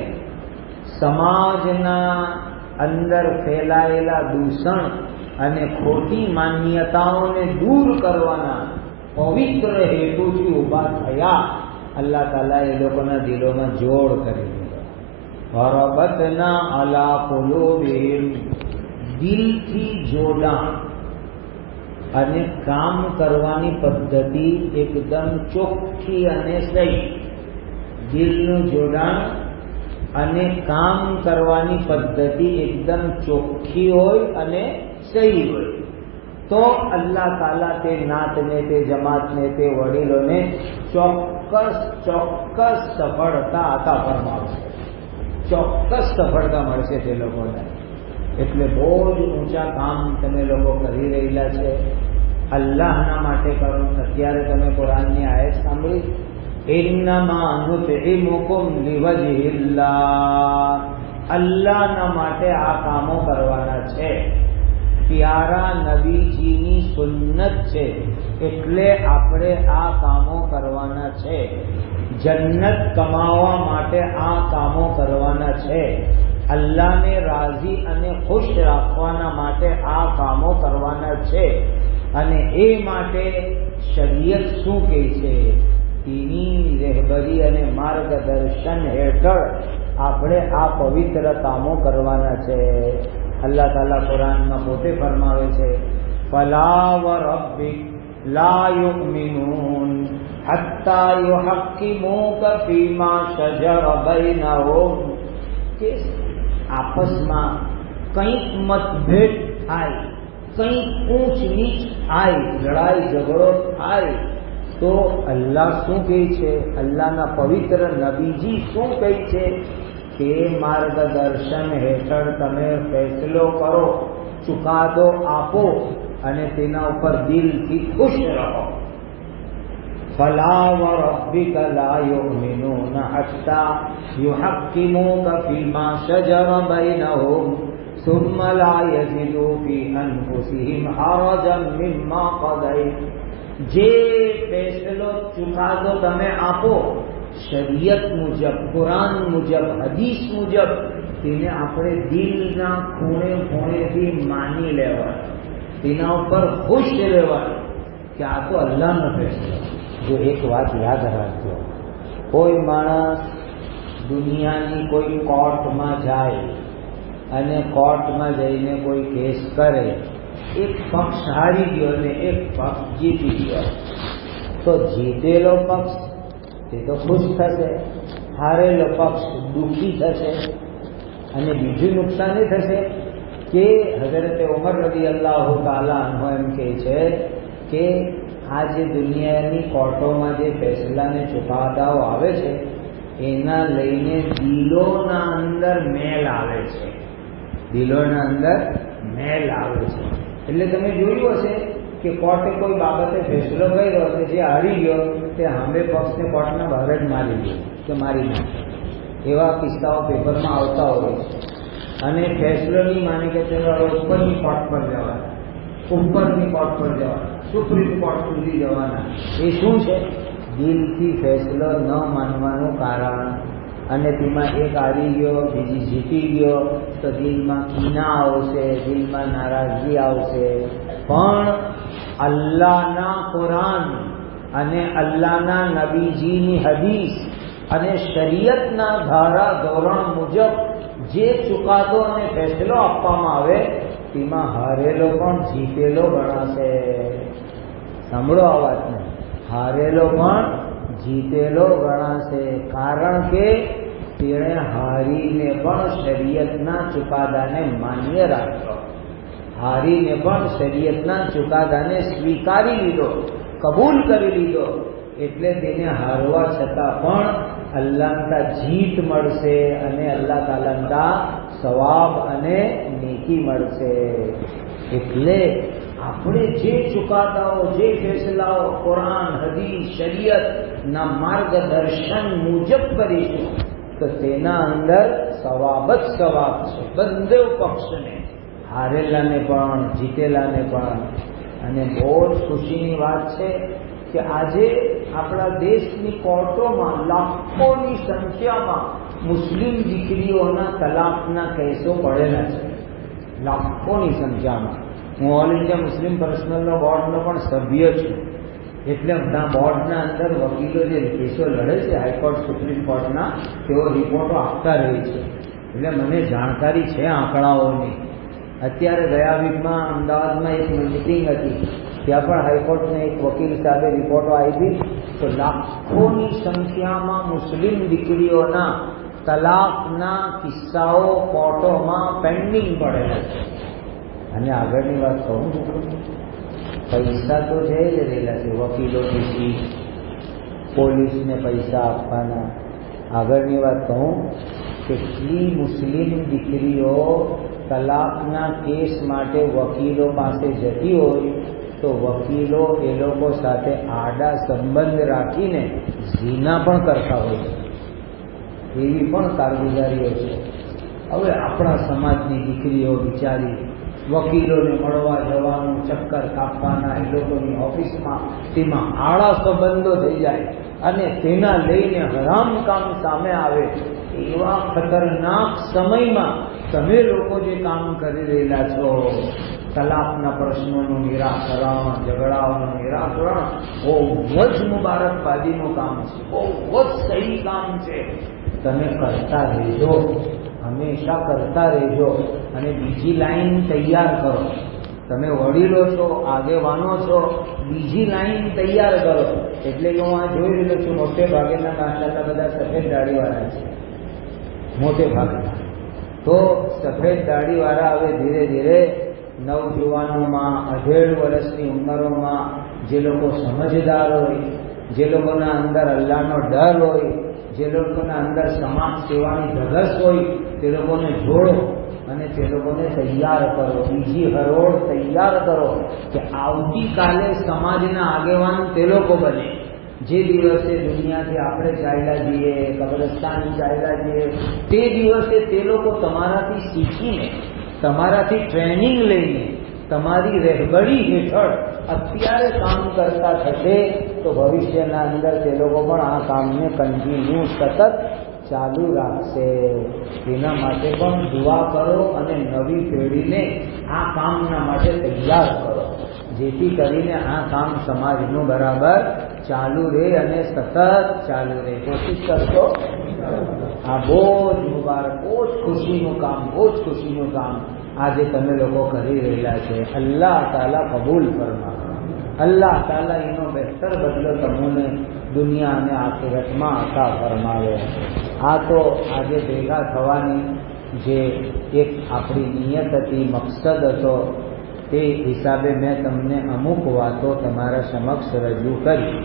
સમાજના અંદર ફેલાયેલા દૂષણ અને ખોટી માન્યતાઓને દૂર કરવાના પવિત્ર હેતુથી ઊભા થયા, અલ્લાહ તાલા એ લોકોના દિલોમાં જોડ કરી દીધો. વરબતના અલા કુલુબિહિમ, દિલથી જોડાણ અને કામ કરવાની પદ્ધતિ એકદમ ચોખ્ખી અને સહી. દિલનું જોડાણ અને કામ કરવાની પદ્ધતિ એકદમ ચોખ્ખી હોય અને સહી હોય તો અલ્લાહ તાલા તે નાતને, તે જમાતને, તે વડીલોને ચોક્કસ સફળતા આતા ફરમાવશે, ચોક્કસ સફળતા મળશે તે લોકોને. એટલે બહુ જ ઊંચા કામ તમે લોકો કરી રહેલા છે. અલ્લાહના માટે કરો. અત્યારે તમે કુરાનની આયત સાંભળી, ઇન્નમા નુતઇમુકુમ લિવજહિલ્લાહ, અલ્લાહના માટે આ કામો કરવાના છે. પ્યારા નબીજીની સુન્નત છે એટલે આપણે આ કામો કરવાના છે. જન્નત કમાવા માટે આ કામો કરવાના છે. અલ્લાહને રાજી અને ખુશ રાખવાના માટે આ કામો કરવાના છે. અને એ માટે શરીયત શું કહે છે તેની રહેબરી અને માર્ગદર્શન હેઠળ આપણે આ પવિત્ર કામો કરવાના છે. અલ્લાહ તાલા કુરાનમાં પોતે ફરમાવે છે, ફલા વરબ્બિક લા યુમિનૂન હત્તા યુહક્કિમૂક ફીમા શજર બૈનહુમ, કે આપસમાં કંઈક મતભેદ થાય, કંઈક ઊંચ નીચ થાય, લડાઈ ઝઘડો થાય તો અલ્લાહ શું કહે છે, અલ્લાહના પવિત્ર નબીજી શું કહે છે, તે માર્ગદર્શન હેઠળ તમે ફેસલો કરો. ચુકાદો આપો અને તેના ઉપર દિલથી ખુશ રહો. ફલા વરબ્બિકા લા યુમિનૂના હત્તા યુહક્કિમૂકા ફીમા શજરા બૈનહુમ સુમ્મા લા યજિદૂ ફી અન્ફુસિહિમ હરજન મિમ્મા qadayt. જે ફેસલો ચુકાદો તમે આપો શરીયત મુજબ, કુરાન મુજબ, હદીસ મુજબ, તેને આપણે દિલના ખૂણે ખૂણેથી માની લેવાનું, તેના ઉપર ખુશ રહેવાનું કે આ તો અલ્લાહનો ફેસલો. જો એક વાત યાદ રાખજો, કોઈ માણસ દુનિયાની કોઈ કોર્ટમાં જાય અને કોર્ટમાં જઈને કોઈ કેસ કરે, એક પક્ષ હારી ગયો અને એક પક્ષ જીતી ગયો, તો જીતેલો પક્ષ તે તો ખુશ થશે, હારેલો પક્ષ દુઃખી થશે. અને બીજું નુકસાન એ થશે કે હઝરતે ઉમર રદિયલ્લાહુ તાલા અન્હુ એમ કહે છે કે આ જે દુનિયાની કોર્ટોમાં જે ફેસલાને ચુકાદાઓ આવે છે એના લઈને દિલોના અંદર મેલ આવે છે, દિલોના અંદર મેલ આવે છે. એટલે તમે જોયું હશે કે કોર્ટે કોઈ બાબતે ફેસલો કર્યો અને જે હારી ગયો તે સામે પક્ષને કોર્ટના બહાર જ મારી ગયો કે મારી નાખે. એવા કિસ્સાઓ પેપરમાં આવતા હોય છે. અને ફેસલો નહીં માને કે ચલો ઉપરની કોર્ટ પર જવાના, ઉપરની કોર્ટ પર જવાના, સુપ્રીમ કોર્ટ સુધી જવાના. એ શું છે? દિલથી ફેસલો ન માનવાનું કારણ. અને તેમાં એક હારી ગયો, બીજી જીતી ગયો, તો દિલમાં કીના આવશે, દિલમાં નારાજગી આવશે. પણ અલ્લાહના કુરાન અને અલ્લાહના નબીજીની હદીસ અને શરીયતના ધારા ધોરણ મુજબ જે ચુકાદો અને ફેસલો આપવામાં આવે તેમાં હારેલો પણ જીતેલો ગણાશે. સાંભળો આ વાતને, હારેલો પણ જીતેલો ગણાશે. કારણ કે તેણે હારીને પણ શરીયતના ચુકાદાને માન્ય રાખ્યો, હારીને પણ શરીયતના ચુકાદાને સ્વીકારી લીધો, કબૂલ કરી લીધો. એટલે તેને હારવા છતાં પણ અલ્લાહના જીત મળશે અને અલ્લાહ તાલાના સવાબ અને નેકી મળશે. એટલે આપણે જે ચુકાદાઓ, જે ફેસલાઓ કુરાન, હદીસ, શરીયતના માર્ગદર્શન મુજબ કરીશું તો તેના અંદર સવાબ જ સવાબ છે, બંને પક્ષને, હારેલાને પણ જીતેલાને પણ. અને બહુ જ ખુશીની વાત છે કે આજે આપણા દેશની કોર્ટોમાં લાખોની સંખ્યામાં મુસ્લિમ દીકરીઓના તલાકના કેસો પડેલા છે, લાખોની સંખ્યામાં. હું ઓલ ઇન્ડિયા મુસ્લિમ પર્સનલનો બોર્ડનો પણ સભ્ય છું. એટલે બધા બોર્ડના અંદર વકીલો જે કેસો લડે છે હાઈકોર્ટ, સુપ્રીમ કોર્ટના, તેઓ રિપોર્ટો આપતા રહે છે. એટલે મને જાણકારી છે આંકડાઓની. અત્યારે ગયા વીકમાં અમદાવાદમાં એક મિટિંગ હતી, ત્યાં પણ હાઈકોર્ટને એક વકીલ સાહેબે રિપોર્ટો આપી તો લાખોની સંખ્યામાં મુસ્લિમ દીકરીઓના તલાકના કિસ્સાઓ કોર્ટોમાં પેન્ડિંગ પડેલા છે. અને આગળની વાત કહું છું, પૈસા તો જઈ જ રહેલા છે, વકીલોની ફી, પોલીસને પૈસા આપવાના. આગળની વાત કહું, કેટલી મુસ્લિમ દીકરીઓ તલાકના કેસ માટે વકીલો પાસે જતી હોય તો વકીલો એ લોકો સાથે આડા સંબંધ રાખીને ઝીના પણ કરતા હોય છે. એવી પણ કારગુજારીઓ છે. હવે આપણા સમાજની દીકરીઓ બિચારી વકીલોને મળવા જવાનું, ચક્કર કાપવાના એ લોકોની ઓફિસમાં, તેમાં આડા સંબંધો થઈ જાય અને તેના લઈને હરામ કામ સામે આવે. એવા ખતરનાક સમયમાં તમે લોકો જે કામ કરી રહેલા છો, તલાકના પ્રશ્નોનું નિરાકરણ, ઝઘડાઓનું નિરાકરણ, બહુ જ મુબારકબાદીનું કામ છે, બહુ જ સહી કામ છે. તમે કરતા રહેજો, હંમેશા કરતા રહેજો. અને બીજી લાઈન તૈયાર કરો. તમે વડીલો છો, આગેવાનો છો, બીજી લાઈન તૈયાર કરો. એટલે કે હું આ જોઈ રહ્યો છું, મોટે ભાગેના માશાલ્લાહ બધા સફેદ દાઢીવાળા છે, મોટે ભાગના. તો સફેદ દાઢીવાળા હવે ધીરે ધીરે નવજુવાનોમાં, 18 વર્ષની ઉંમરોમાં જે લોકો સમજદાર હોય, જે લોકોના અંદર અલ્લાહનો ડર હોય, જે લોકોના અંદર સમાજ સેવાની ધગશ હોય, તે લોકોને જોડો અને તે લોકોને તૈયાર કરો, બીજી હરોળ તૈયાર કરો કે આવતીકાલે સમાજના આગેવાન તે લોકો બને. જે દિવસે દુનિયાથી આપણે ચાલ્યા જઈએ, કબ્રસ્તાન ચાલ્યા જઈએ, તે દિવસે તે લોકો તમારાથી શીખીને, તમારાથી ટ્રેનિંગ લઈને, તમારી રહેબરી હેઠળ અત્યારે કામ કરતા થશે તો ભવિષ્યના અંદર તે લોકો પણ આ કામને કન્ટિન્યુ સતત ચાલુ રાખશે. તેના માટે પણ દુઆ કરો અને નવી પેઢીને આ કામના માટે તૈયાર કરો, જેથી કરીને આ કામ સમાજનું બરાબર ચાલુ રહે અને સતત ચાલુ રહે. કોશિશ કરશો. આ બહુ જ મુબારક, બહુ જ ખુશીનું કામ, બહુ જ ખુશીનું કામ આજે તમે લોકો કરી રહ્યા છે. અલ્લાહ તાલા કબૂલ ફરમાવે. અલ્લાહ તાલા એનો બહેતર બદલો તમને દુનિયા અને આખિરતમાં અતા ફરમાવે. આ તો આજે ભેગા થવાની જે એક આપણી નિયત હતી, મકસદ હતો, તે હિસાબે મેં તમને અમુક વાતો તમારા સમક્ષ રજૂ કરી.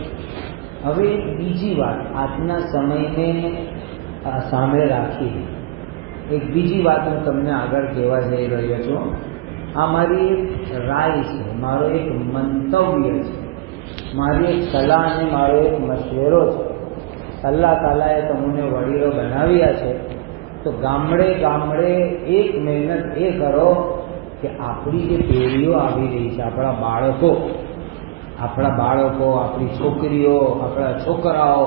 હવે બીજી વાત આજના સમયને સામે રાખી એક બીજી વાત હું તમને આગળ કહેવા જઈ રહ્યો છું. આ મારી રાય છે, મારો એક મંતવ્ય છે, મારી એક સલાહ અને મારો એક મશવરો છે. અલ્લાહ તાલાએ તમને વડીલો બનાવ્યા છે તો ગામડે ગામડે એક મહેનત એ કરો કે આપણી જે પેઢીઓ આવી રહી છે, આપણા બાળકો, આપણી છોકરીઓ, આપણા છોકરાઓ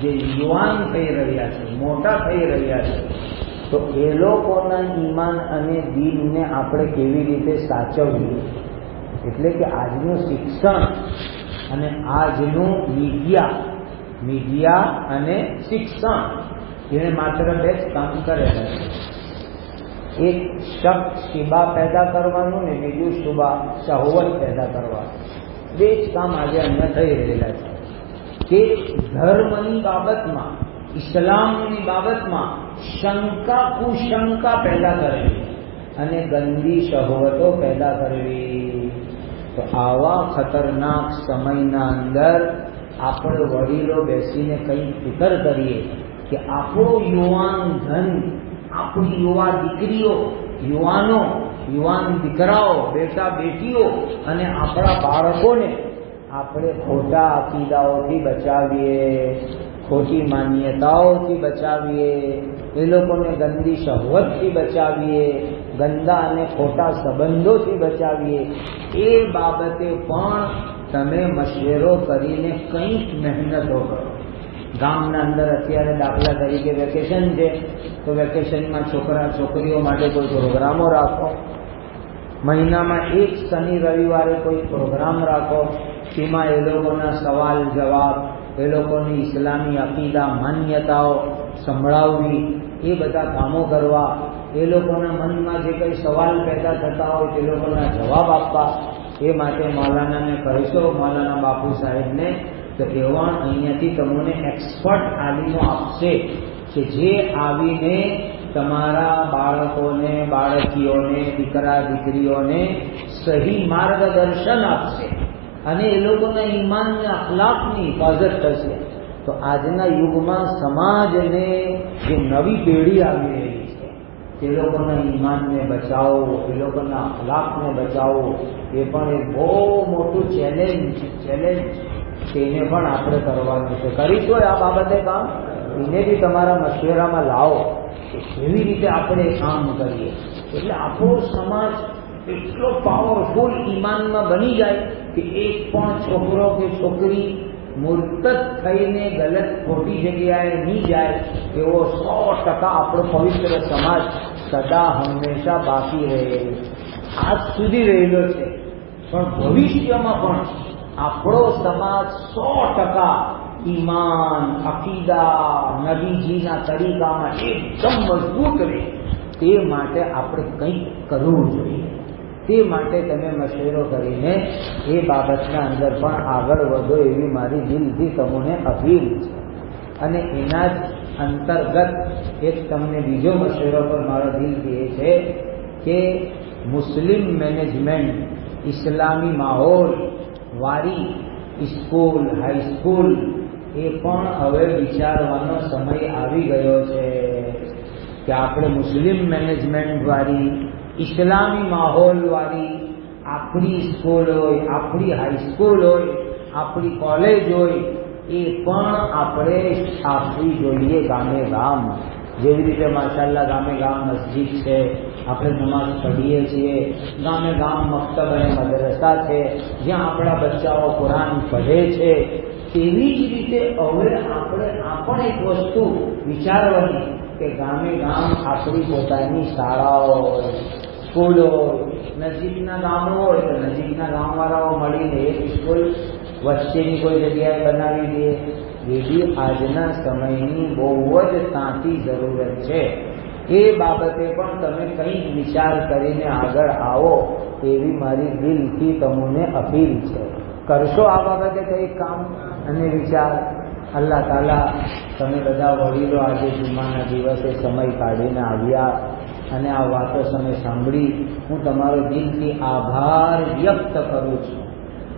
જે યુવાન થઈ રહ્યા છે, મોટા થઈ રહ્યા છે, તો એ લોકોના ઈમાન અને દીનને આપણે કેવી રીતે સાચવવું. એટલે કે આજનું શિક્ષણ અને આજનું મીડિયા અને શિક્ષણ એને માત્ર બે જ કામ કરેલા છે. એક શક શિબા પેદા કરવાનું ને બીજું શુબા શહવત પેદા કરવાનું. બે જ કામ આજે અહીંયા થઈ રહેલા છે કે ધર્મની બાબતમાં, ઇસ્લામની બાબતમાં શંકા કુશંકા પેદા કરવી અને ગંદી શહવતો પેદા કરવી. તો આવા ખતરનાક સમયના અંદર આપણે વડીલો બેસીને કંઈ ફિકર કરીએ કે આપણો યુવાન ધન, આપણી યુવા દીકરીઓ, યુવાનો, યુવાન દીકરાઓ, બેટા બેટીઓ અને આપણા બાળકોને આપણે ખોટા અકીદાઓથી બચાવીએ, ખોટી માન્યતાઓથી બચાવીએ, એ લોકોને ગંદી શહવતથી બચાવીએ, ગંદા અને ખોટા સંબંધોથી બચાવીએ. એ બાબતે પણ તમે મશવરો કરીને કંઈક મહેનતો કરો. ગામના અંદર અત્યારે દાખલા તરીકે વેકેશન છે તો વેકેશનમાં છોકરા છોકરીઓ માટે કોઈ પ્રોગ્રામો રાખો. મહિનામાં એક શનિ રવિવારે કોઈ પ્રોગ્રામ રાખો. તેમાં એ લોકોના સવાલ જવાબ, એ લોકોની ઇસ્લામી અકીદા માન્યતાઓ સંભળાવવી, એ બધા કામો કરવા. એ લોકોના મનમાં જે કંઈ સવાલ પેદા થતા હોય તે લોકોના જવાબ આપવા. એ માટે મૌલાનાને કહીશો, મૌલાના બાપુ સાહેબને, તો એવા અહીંયાથી તમને એક્સપર્ટ આલીમો આપશે કે જે આવીને તમારા બાળકોને, બાળકીઓને, દીકરા દીકરીઓને સહી માર્ગદર્શન આપશે અને એ લોકોના ઈમાનને અખલાકની હિફાજત થશે. તો આજના યુગમાં સમાજને જે નવી પેઢી આવી રહી છે તે લોકોના ઈમાનને બચાવો, એ લોકોના અખલાકને બચાવો, એ પણ એક બહુ મોટું ચેલેન્જ તેને પણ આપણે કરવાનું છે. કરીશું આ બાબતે કામ. એને બી તમારા મશવરામાં લાવો કે કેવી રીતે આપણે કામ કરીએ. એટલે આપણો સમાજ એટલો પાવરફુલ ઈમાનમાં બની જાય કે એક પણ છોકરો કે છોકરી મુર્તદ થઈને ગલત ખોટી જગ્યાએ નહીં જાય એવો 100% આપણો પવિત્ર સમાજ સદા હંમેશા બાકી રહે. આજ સુધી રહેલો છે પણ ભવિષ્યમાં પણ આપણો સમાજ 100% ઈમાન, અકીદા, નબીજીના તરીકામાં એકદમ મજબૂત રહે. તે માટે આપણે કંઈક કરવું જોઈએ. તે માટે તમે મશવરો કરીને એ બાબતના અંદર પણ આગળ વધો એવી મારી દિલથી તમને અપીલ છે. અને એના જ અંતર્ગત એક તમને બીજો મશવરો પણ મારો દિલથી એ છે કે મુસ્લિમ મેનેજમેન્ટ, ઇસ્લામી માહોલ વાળી સ્કૂલ, હાઈસ્કૂલ એ પણ હવે વિચારવાનો સમય આવી ગયો છે. કે આપણે મુસ્લિમ મેનેજમેન્ટવાળી ઇસ્લામી માહોલવાળી આપણી સ્કૂલ હોય, આપણી હાઈસ્કૂલ હોય, આપણી કોલેજ હોય, એ પણ આપણે સ્થાપવી જોઈએ ગામે ગામ. જેવી રીતે માશાલ્લાહ ગામે ગામ મસ્જિદ છે, આપણે નમાઝ પઢીએ છીએ, ગામે ગામ મક્તબ અને મદરસા છે જ્યાં આપણા બચ્ચાઓ કુરાન પઢે છે. તેવી જ રીતે હવે આપણે આ પણ એક વસ્તુ વિચારવાની કે ગામે ગામ આપણી પોતાની શાળાઓ હોય, સ્કૂલો હોય, નજીકના ગામો હોય તો નજીકના ગામવાળાઓ મળીને એક સ્કૂલ વચ્ચેની કોઈ જગ્યાએ બનાવી દે. એવી આજના સમયની બહુ જ તાંતી જરૂરત છે. એ બાબતે પણ તમે કંઈક વિચાર કરીને આગળ આવો એવી મારી દિલથી તમને અપીલ છે. કરશો આ બાબતે કંઈક કામ અને વિચાર? અલ્લાહ તાલા તમે બધા વડીલો આજે જુમ્માના દિવસે સમય કાઢીને આવ્યા અને આ વાતો તમે સાંભળી, હું તમારો દિલથી આભાર વ્યક્ત કરું છું,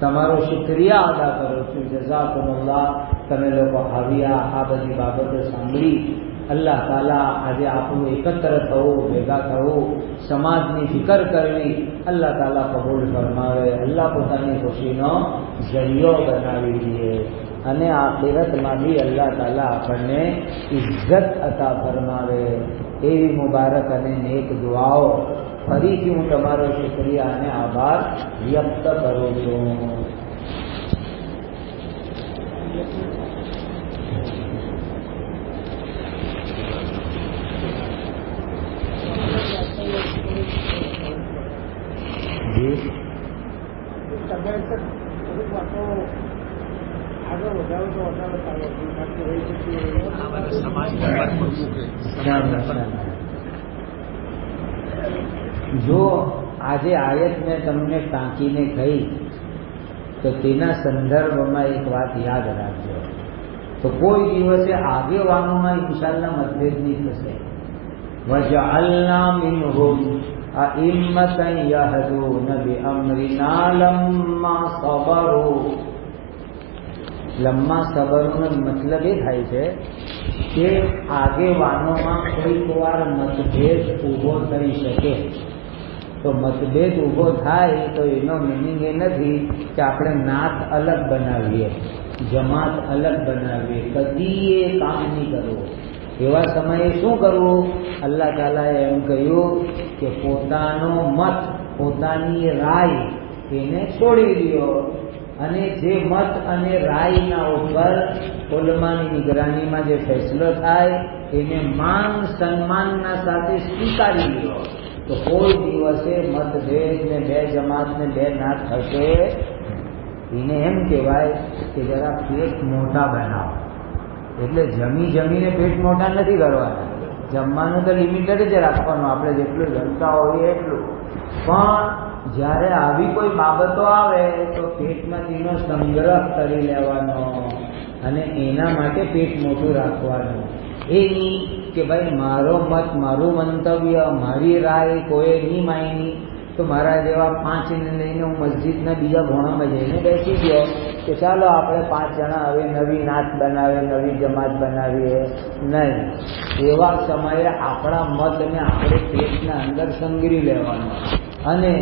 તમારો શુક્રિયા અદા કરું છું. જઝાકુમુલ્લાહ. તમે લોકો આવ્યા, આ બધી બાબતો સાંભળી. અલ્લાહ તાલા આજે આપણું એકત્ર થવું, ભેગા થવું, સમાજની ફિકર કરવી, અલ્લાહ તાલા કબૂલ ફરમાવે. અલ્લાહ પોતાની ખુશીનો જરિયો બનાવી દે અને આખિરતમાં બી અલ્લાહ તાલા આપણને ઇજ્જત અતા ફરમાવે. એવી મુબારક અને નેક દુઆઓ ફરીથી હું તમારો શુક્રિયા અને આભાર વ્યક્ત કરું છું. જો આજે આયત મેં તમને ટાંકીને કહી તો તેના સંદર્ભમાં એક વાત યાદ રાખજો. તો કોઈ દિવસે આગેવાનોમાં ઇન્શાઅલ્લાહ મતભેદ નહીં થશે. વજઅલના મિનહુમ અઇમ્મતન યહદૂન બિઅમ્રિના લમ્મા સબરૂ. લમ્મા સબરનો મતલબ એ થાય છે કે આગેવાનોમાં કોઈક વાર મતભેદ ઊભો થઈ શકે. તો મતભેદ ઊભો થાય તો એનો મિનિંગ એ નથી કે આપણે નાત અલગ બનાવીએ, જમાત અલગ બનાવીએ. કદી એ કામ નહીં કરવું. એવા સમયે શું કરવું? અલ્લાહ તાલાએ એમ કહ્યું કે પોતાનો મત, પોતાની રાય એને છોડી દો અને જે મત અને રાયના ઉપર ઉલમાની નિગરાનીમાં જે ફેસલો થાય એને માન સન્માનના સાથે સ્વીકારી લો. તો કોઈ દિવસે મતભેદ ને બે જમાત ને બે નાત થશે. એને એમ કહેવાય કે જરા પેટ મોટા બનાવો. એટલે જમીને પેટ મોટા નથી કરવાના. જમવાનું તો લિમિટેડ જ રાખવાનું, આપણે જેટલું જમતા હોઈએ એટલું. પણ જ્યારે આવી કોઈ બાબતો આવે તો પેટમાં તેનો સંગ્રહ કરી લેવાનો અને એના માટે પેટ મોટું રાખવાનું. એ નહીં કે ભાઈ મારો મત, મારું મંતવ્ય, મારી રાય કોઈ નહીં માની તો મારા જેવા 5ને લઈને હું મસ્જિદના બીજા ભોણામાં જઈને બેસી ગયો કે ચાલો આપણે 5 જણા હવે નવી નાત બનાવીએ, નવી જમાત બનાવીએ. નહીં, એવા સમયે આપણા મતને આપણે પેટના અંદર સંગ્રહી લેવાનો અને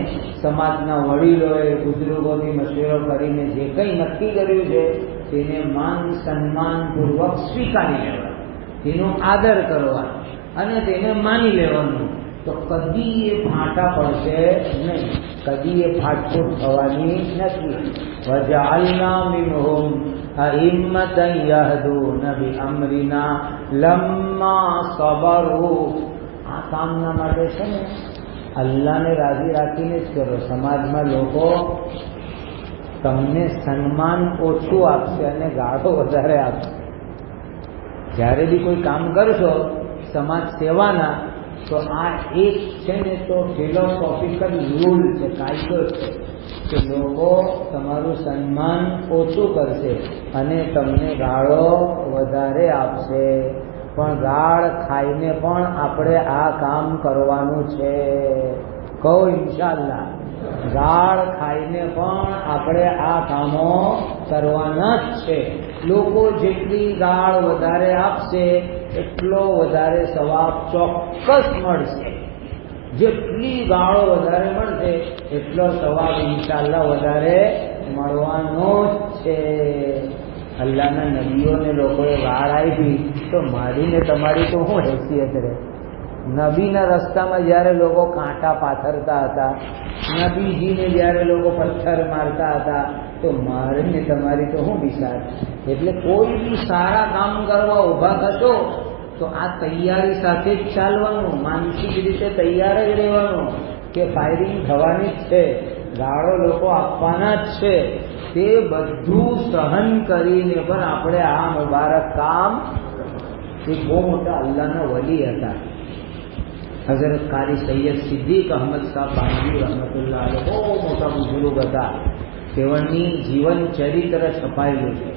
સમાજના વડીલોએ બુઝુર્ગોની મશવરો કરીને જે કંઈ નક્કી કર્યું છે તેને માન સન્માનપૂર્વક સ્વીકારી લેવાનું, તેનો આદર કરવાનો અને તેને માની લેવાનું. તો કદી એ ફાંટા પડશે નહીં, કદી એ ફાટફૂટ થવાની નથી. વજઅલના મિનહુમ અઇમ્મતન યહદૂન બિઅમ્રિના લમ્મા સબરૂ. આ કામના માટે છે ને અલ્લાહને રાજી રાખીને જ કરો. સમાજમાં લોકો તમને સન્માન ઓછું આપશે અને ગાળો વધારે આપશે. જ્યારે બી કોઈ કામ કરશો સમાજ સેવાના તો આ એક છે ને તો ફિલોસોફિકલ રૂલ છે, કાયદો છે કે લોકો તમારું સન્માન ઓછું કરશે અને તમને ગાળો વધારે આપશે. પણ ગાળ ખાઈને પણ આપણે આ કામ કરવાનું છે. કહો ઇન્શાઅલ્લાહ. ગાળ ખાઈને પણ આપણે આ કામો કરવાના જ છે. લોકો જેટલી ગાળ વધારે આપશે એટલો વધારે સવાબ ચોક્કસ મળશે. જેટલી ગાળો વધારે મળશે એટલો સવાબ ઇન્શાઅલ્લાહ વધારે મળવાનો જ છે. અલ્લાહના નબીઓને લોકોએ ગાળ આપી તો મારીને તમારી તો શું હેસિયત રહે? નબીના રસ્તામાં જ્યારે લોકો કાંટા પાથરતા હતા, નબીજીને જ્યારે લોકો પથ્થર મારતા હતા, તો મારીને તમારી તો શું વિચાર? એટલે કોઈ બી સારા કામ કરવા ઊભા થશો તો આ તૈયારી સાથે જ ચાલવાનું, માનસિક રીતે તૈયાર જ રહેવાનું કે ફાયરિંગ થવાની જ છે, ગાળો લોકો આપવાના જ છે. તે બધું સહન કરીને પણ આપણે આ મુબારક કામ. એ બહુ મોટા અલ્લાહના વલી હતા હઝરત કારી સૈયદ સિદ્દીક અહમદ શાહ બાનવી રહમતુલ્લાહ અલૈહ. બહુ મોટા બુઝુર્ગ હતા. તેઓની જીવન ચરિત્ર છપાયેલું છે.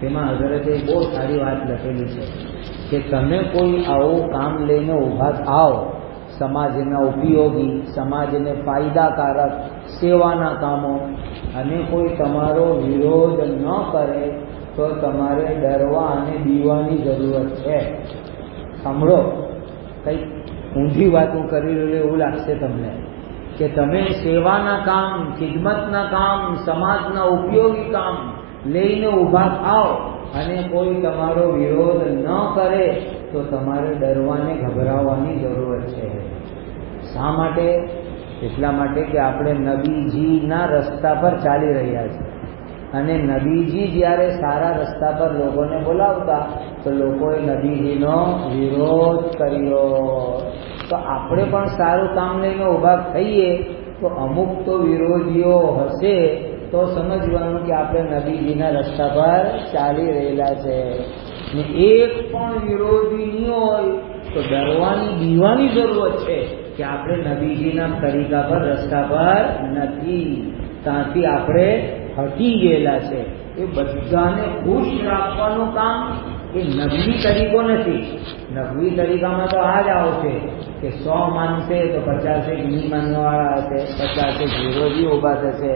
તેમાં હઝરતે બહુ સારી વાત લખેલી છે કે તમે કોઈ આવું કામ લઈને ઊભા થાઓ, સમાજના ઉપયોગી, સમાજને ફાયદાકારક સેવાના કામો, અને કોઈ તમારો વિરોધ ન કરે તો તમારે ડરવા અને બીવાની જરૂરત છે. સાંભળો, કંઈક ઊંધી વાતો કરી રહ્યું એવું લાગશે તમને કે તમે સેવાના કામ, ખિદમતના કામ, સમાજના ઉપયોગી કામ લઈને ઊભા થાઓ અને કોઈ તમારો વિરોધ ન કરે તો તમારે ડરવાને ગભરાવાની જરૂરત છે. શા માટે? એટલા માટે કે આપણે નબીજીના રસ્તા પર ચાલી રહ્યા છીએ, અને નબીજી જ્યારે સારા રસ્તા પર લોકોને બોલાવતા તો લોકોએ નબીજીનો વિરોધ કર્યો. તો આપણે પણ સારું કામ લઈને ઊભા થઈએ તો અમુક તો વિરોધીઓ હશે, તો સમજવાનું કે આપણે નબીજીના રસ્તા પર ચાલી રહેલા છે. ને એક પણ વિરોધી નહીં હોય તો ડરવાની બીવાની જરૂરત છે કે આપણે નબીજીના તરીકા પર, રસ્તા પર નથી, ત્યાંથી આપણે હટી ગયેલા છે. એ બધાને ખુશ રાખવાનું કામ એ નબવી તરીકો નથી. નબવી તરીકામાં તો આ જ આવશે કે 100 માનશે તો 50 નહીં માનવાવાળા હશે, 50 વિરોધી ઊભા થશે.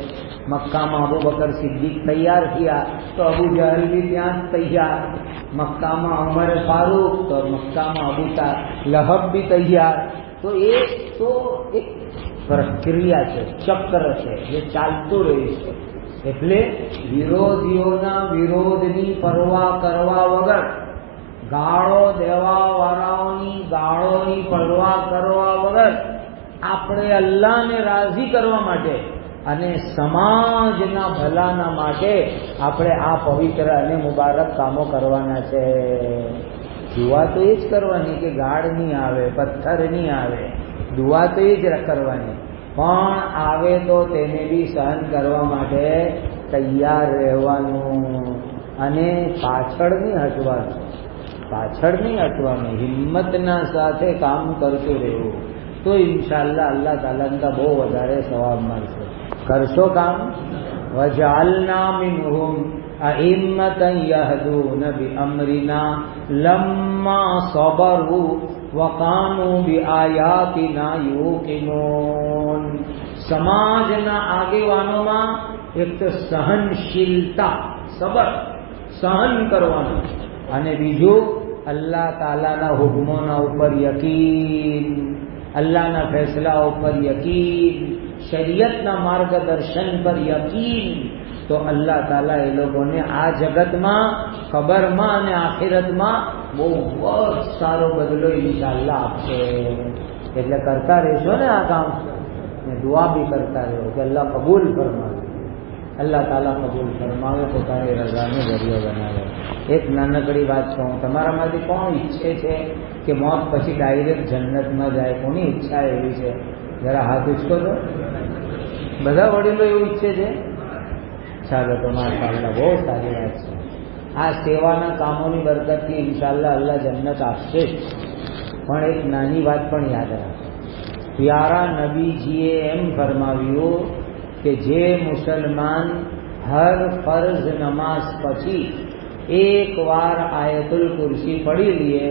મક્કામાં અબુ બકર સિદ્દીક તૈયાર થયા તો અબુ જહલ બી ત્યાં જ તૈયાર. મક્કામાં ઉમર ફારૂક તો મક્કામાં અબુ લહબ બી તૈયાર. તો એ તો એક પ્રક્રિયા છે, ચક્ર છે, જે ચાલતું રહ્યું છે. એટલે વિરોધીઓના વિરોધની પરવા કરવા વગર, ગાળો દેવાવાળાઓની ગાળોની પરવા કરવા વગર આપણે અલ્લાહને રાજી કરવા માટે અને સમાજના ભલાના માટે આપણે આ પવિત્ર અને મુબારક કામો કરવાના છે. દુઆ તો એ જ કરવાની કે ગાળ નહીં આવે, પથ્થર નહીં આવે, દુઆ તો એ જ કરવાની, પણ આવે તો તેને બી સહન કરવા માટે તૈયાર રહેવાનું અને પાછળ નહીં હટવાનું. પાછળ નહીં હટવાનું, હિંમતના સાથે કામ કરતું રહેવું તો ઇન્શાઅલ્લાહ અલ્લાહ તાલાના બહુ વધારે સવાબ મળશે. કરશો કામ. વજઅલના મિનહુમ અઇમ્મતન યહદૂન બિઅમ્રિના લમ્મા સબરુ વકાનુ બિઆયાતિના યુકિનૂન. સમાજના આગેવાનોમાં એક તો સહનશીલતા, સબર, સહન કરવાનું, અને બીજું અલ્લાહ તાલાના હુકમોના ઉપર યકીન, અલ્લાહના ફેસલા ઉપર યકીન, શરીયતના માર્ગદર્શન પર યકીન. તો અલ્લાહ તાલા એ લોકોને આ જગતમાં, કબરમાં અને આખિરતમાં બહુ જ સારો બદલો ઇન્શાઅલ્લાહ આપશે. એટલે કરતા રહેશો ને આ કામ, ને દુઆ બી કરતા રહો કે અલ્લાહ કબૂલ ફરમાવે. અલ્લાહ તાલા કબૂલ ફરમાવે, પોતાની રઝાનો જરિયો બનાવે. એક નાનકડી વાત કહું, તમારામાંથી કોણ ઈચ્છે છે કે મોત પછી ડાયરેક્ટ જન્નતમાં જાય? કોની ઈચ્છા એવી છે? જરા હાથ ઉચકો તો. બધા વડીલો એવું ઈચ્છે છે? ચાલો તો માશાઅલ્લાહ, બહુ સારી વાત છે. આ સેવાના કામોની બરકતથી ઇન્શાઅલ્લાહ અલ્લાહ જન્નત આપશે જ. પણ એક નાની વાત પણ યાદ રાખો. પ્યારા નબીજીએ એમ ફરમાવ્યું કે જે મુસલમાન હર ફર્ઝ નમાઝ પછી એક વાર આયતુલ કુરસી પડી લે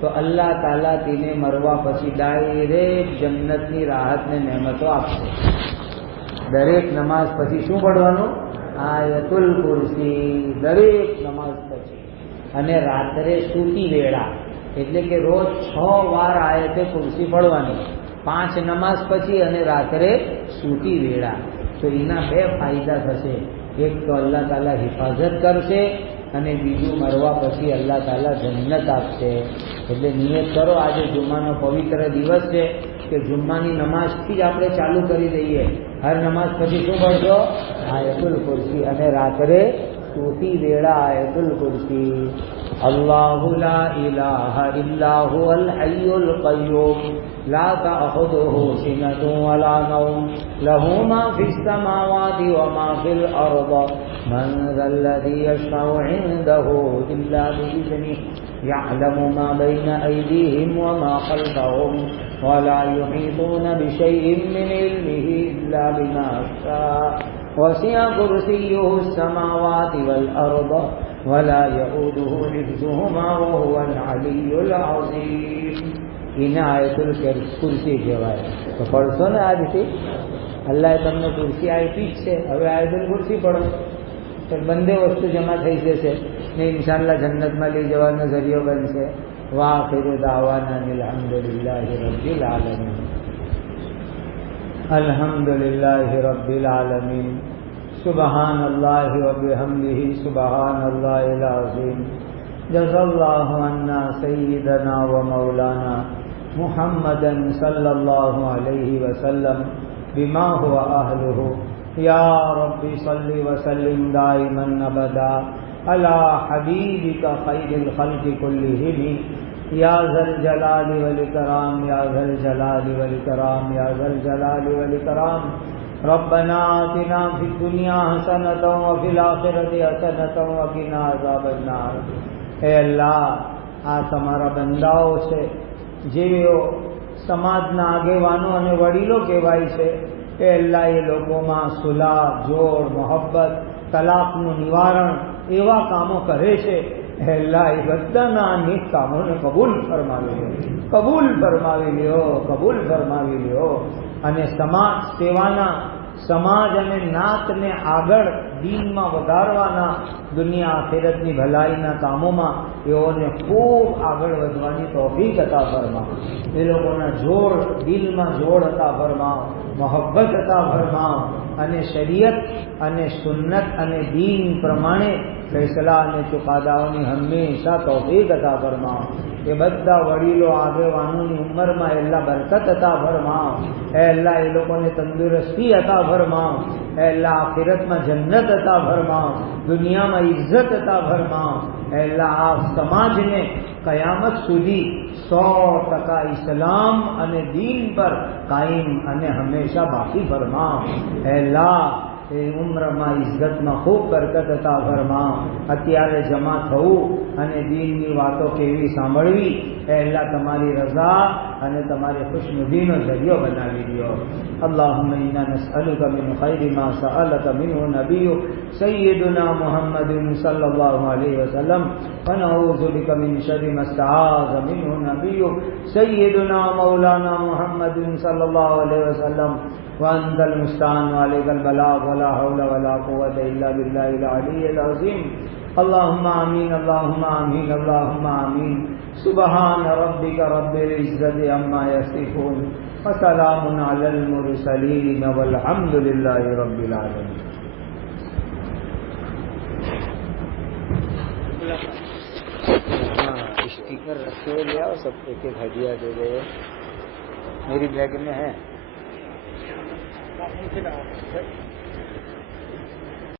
તો અલ્લાહ તાલા તેને મરવા પછી ડાયરેક્ટ જન્નતની રાહતને નહેમતો આપશે. દરેક નમાઝ પછી શું પડવાનું? આયતુલ કુરસી. દરેક નમાઝ પછી. અને રાત્રે સૂતી વેળા એટલે કે રોજ 6 વાર આયતે કુરસી પડવાની, 5 નમાઝ પછી અને રાત્રે સૂતી વેળા. તો એના 2 ફાયદા થશે. એક તો અલ્લાહ તાલા હિફાજત કરશે અને બીજું મરવા પછી અલ્લાહ તાલા જન્નત આપશે. એટલે નિયત કરો, આજે જુમ્માનો પવિત્ર દિવસ છે કે જુમ્માની નમાઝથી જ આપણે ચાલુ કરી દઈએ. હર નમાઝ પછી શું પડશો? આયતુલ કુરસી, અને રાત્રે સૂતી વેળા આયતુલ કુરસી. અલ્લાહુ લા ઇલાહા ઇલ્લા હુવલ હય્યુલ કય્યૂમ લા તઅખુદુહુ સિનતુન વલા નૌમ લહુ મા ફિસ સમાવાતિ વ મા ફિલ અર્દ મન ઝલ્લઝી યશફઉ ઇન્દહુ ઇલ્લા બિઇذનિહી યઅલમુ મા બૈન અયદીહિમ વ મા ખલ્ફહુમ ولا يحيطون بشيء من علمه إلا بما شاء وسع كرسيه السماوات والأرض ولا يؤوده حفظهما وهو العلي العظيم. إن آية الكرسي કહેવાય. તો પડશો ને આજથી. અલ્લાહે તમને કુરસી આપી જ છે, હવે આયતુલ કુરસી પડો તો બંને વસ્તુ જમા થઈ જશે ને ઇન્શાઅલ્લાહ જન્નતમાં લઈ જવાનો જરિયો બનશે. وآخر دعوانا الحمد لله رب العالمين. الحمد لله رب العالمين. سبحان الله وبحمده سبحان الله العظيم. جزا الله عنا سيدنا ومولانا محمدا صلى الله عليه وسلم بما هو أهله. يا رب صل وسلم دائما أبدا على حبيبك خير الخلق كلهم يا ذا الجلال والإكرام يا ذا الجلال والإكرام يا ذا الجلال والإكرام. ربنا آتنا في الدنيا حسنة وفي الآخرة حسنة وقنا عذاب النار. اے اللہ આ તમારા બંદાઓ છે જેઓ સમાજના આગેવાનો અને વડીલો કહેવાય છે. એ અલ્લાહ એ લોકોમાં સુલાહ, જોડ, મોહબ્બત, તલાકનું નિવારણ એવા કામો કરે છે. અલ્લાહ એ બધાના અનેક કામોને કબૂલ ફરમાવી લ્યો, કબૂલ ફરમાવી લ્યો, કબૂલ ફરમાવી લ્યો. અને સમાજ સેવાના, સમાજ અને નાતને આગળ દીનમાં વધારવાના, દુનિયા આખિરતની ભલાઈના કામોમાં એઓને ખૂબ આગળ વધવાની તૌફીક અતા ફરમાવો. એ લોકોના જોડ, દિલમાં જોડ અતા ફરમાવો, મોહબ્બત અતા ફરમાવો અને શરીયત અને સુન્નત અને દીન પ્રમાણે ફૈસલા અને ચુકાદાઓની હંમેશા તૌફીક અતા ફરમાવો. એ બધા વડીલો આગેવાનોની ઉંમરમાં અલ્લાહ બરકત અતા ફરમાવો. એ અલ્લાહ એ લોકોને તંદુરસ્તી અતા ફરમાવો. એ અલ્લાહ આખિરતમાં જન્નત અતા ફરમાવો, દુનિયામાં ઇજ્જત અતા ફરમાવો. એ અલ્લાહ આ સમાજને કયામત સુધી 100% ઇસ્લામ અને દીન પર કાયમ અને હંમેશા બાકી ફરમાવો. એ અલ્લાહ એ ઉમ્રમાં ઇજ્જતમાં ખૂબ બરકત અતા ફરમાવો. અત્યારે જમા થવું અને દીનની વાતો કેવી સાંભળવી એ અલ્લાહ તમારી રઝા અને તમારી ખુશનુદીનો જરિયો બનાવી દો. اللهم إنا نسألك من خير ما سألك منه نبي سيدنا محمد صلى الله عليه وسلم ونعوذ بك من شر ما استعاذ منه نبي سيدنا مولانا محمد صلى الله عليه وسلم وأنت المستعان وعليك البلاغ ولا حول ولا قوة إلا بالله العلي العظيم. اللهم آمين اللهم آمين اللهم آمين. سبحان ربك رب العزة عما يصفون وسلام على المرسلين والحمد لله رب العالمين. स्टिकर रखे हुए ले आओ, सब एक एक हदिया दे दे. मेरी बैग में है.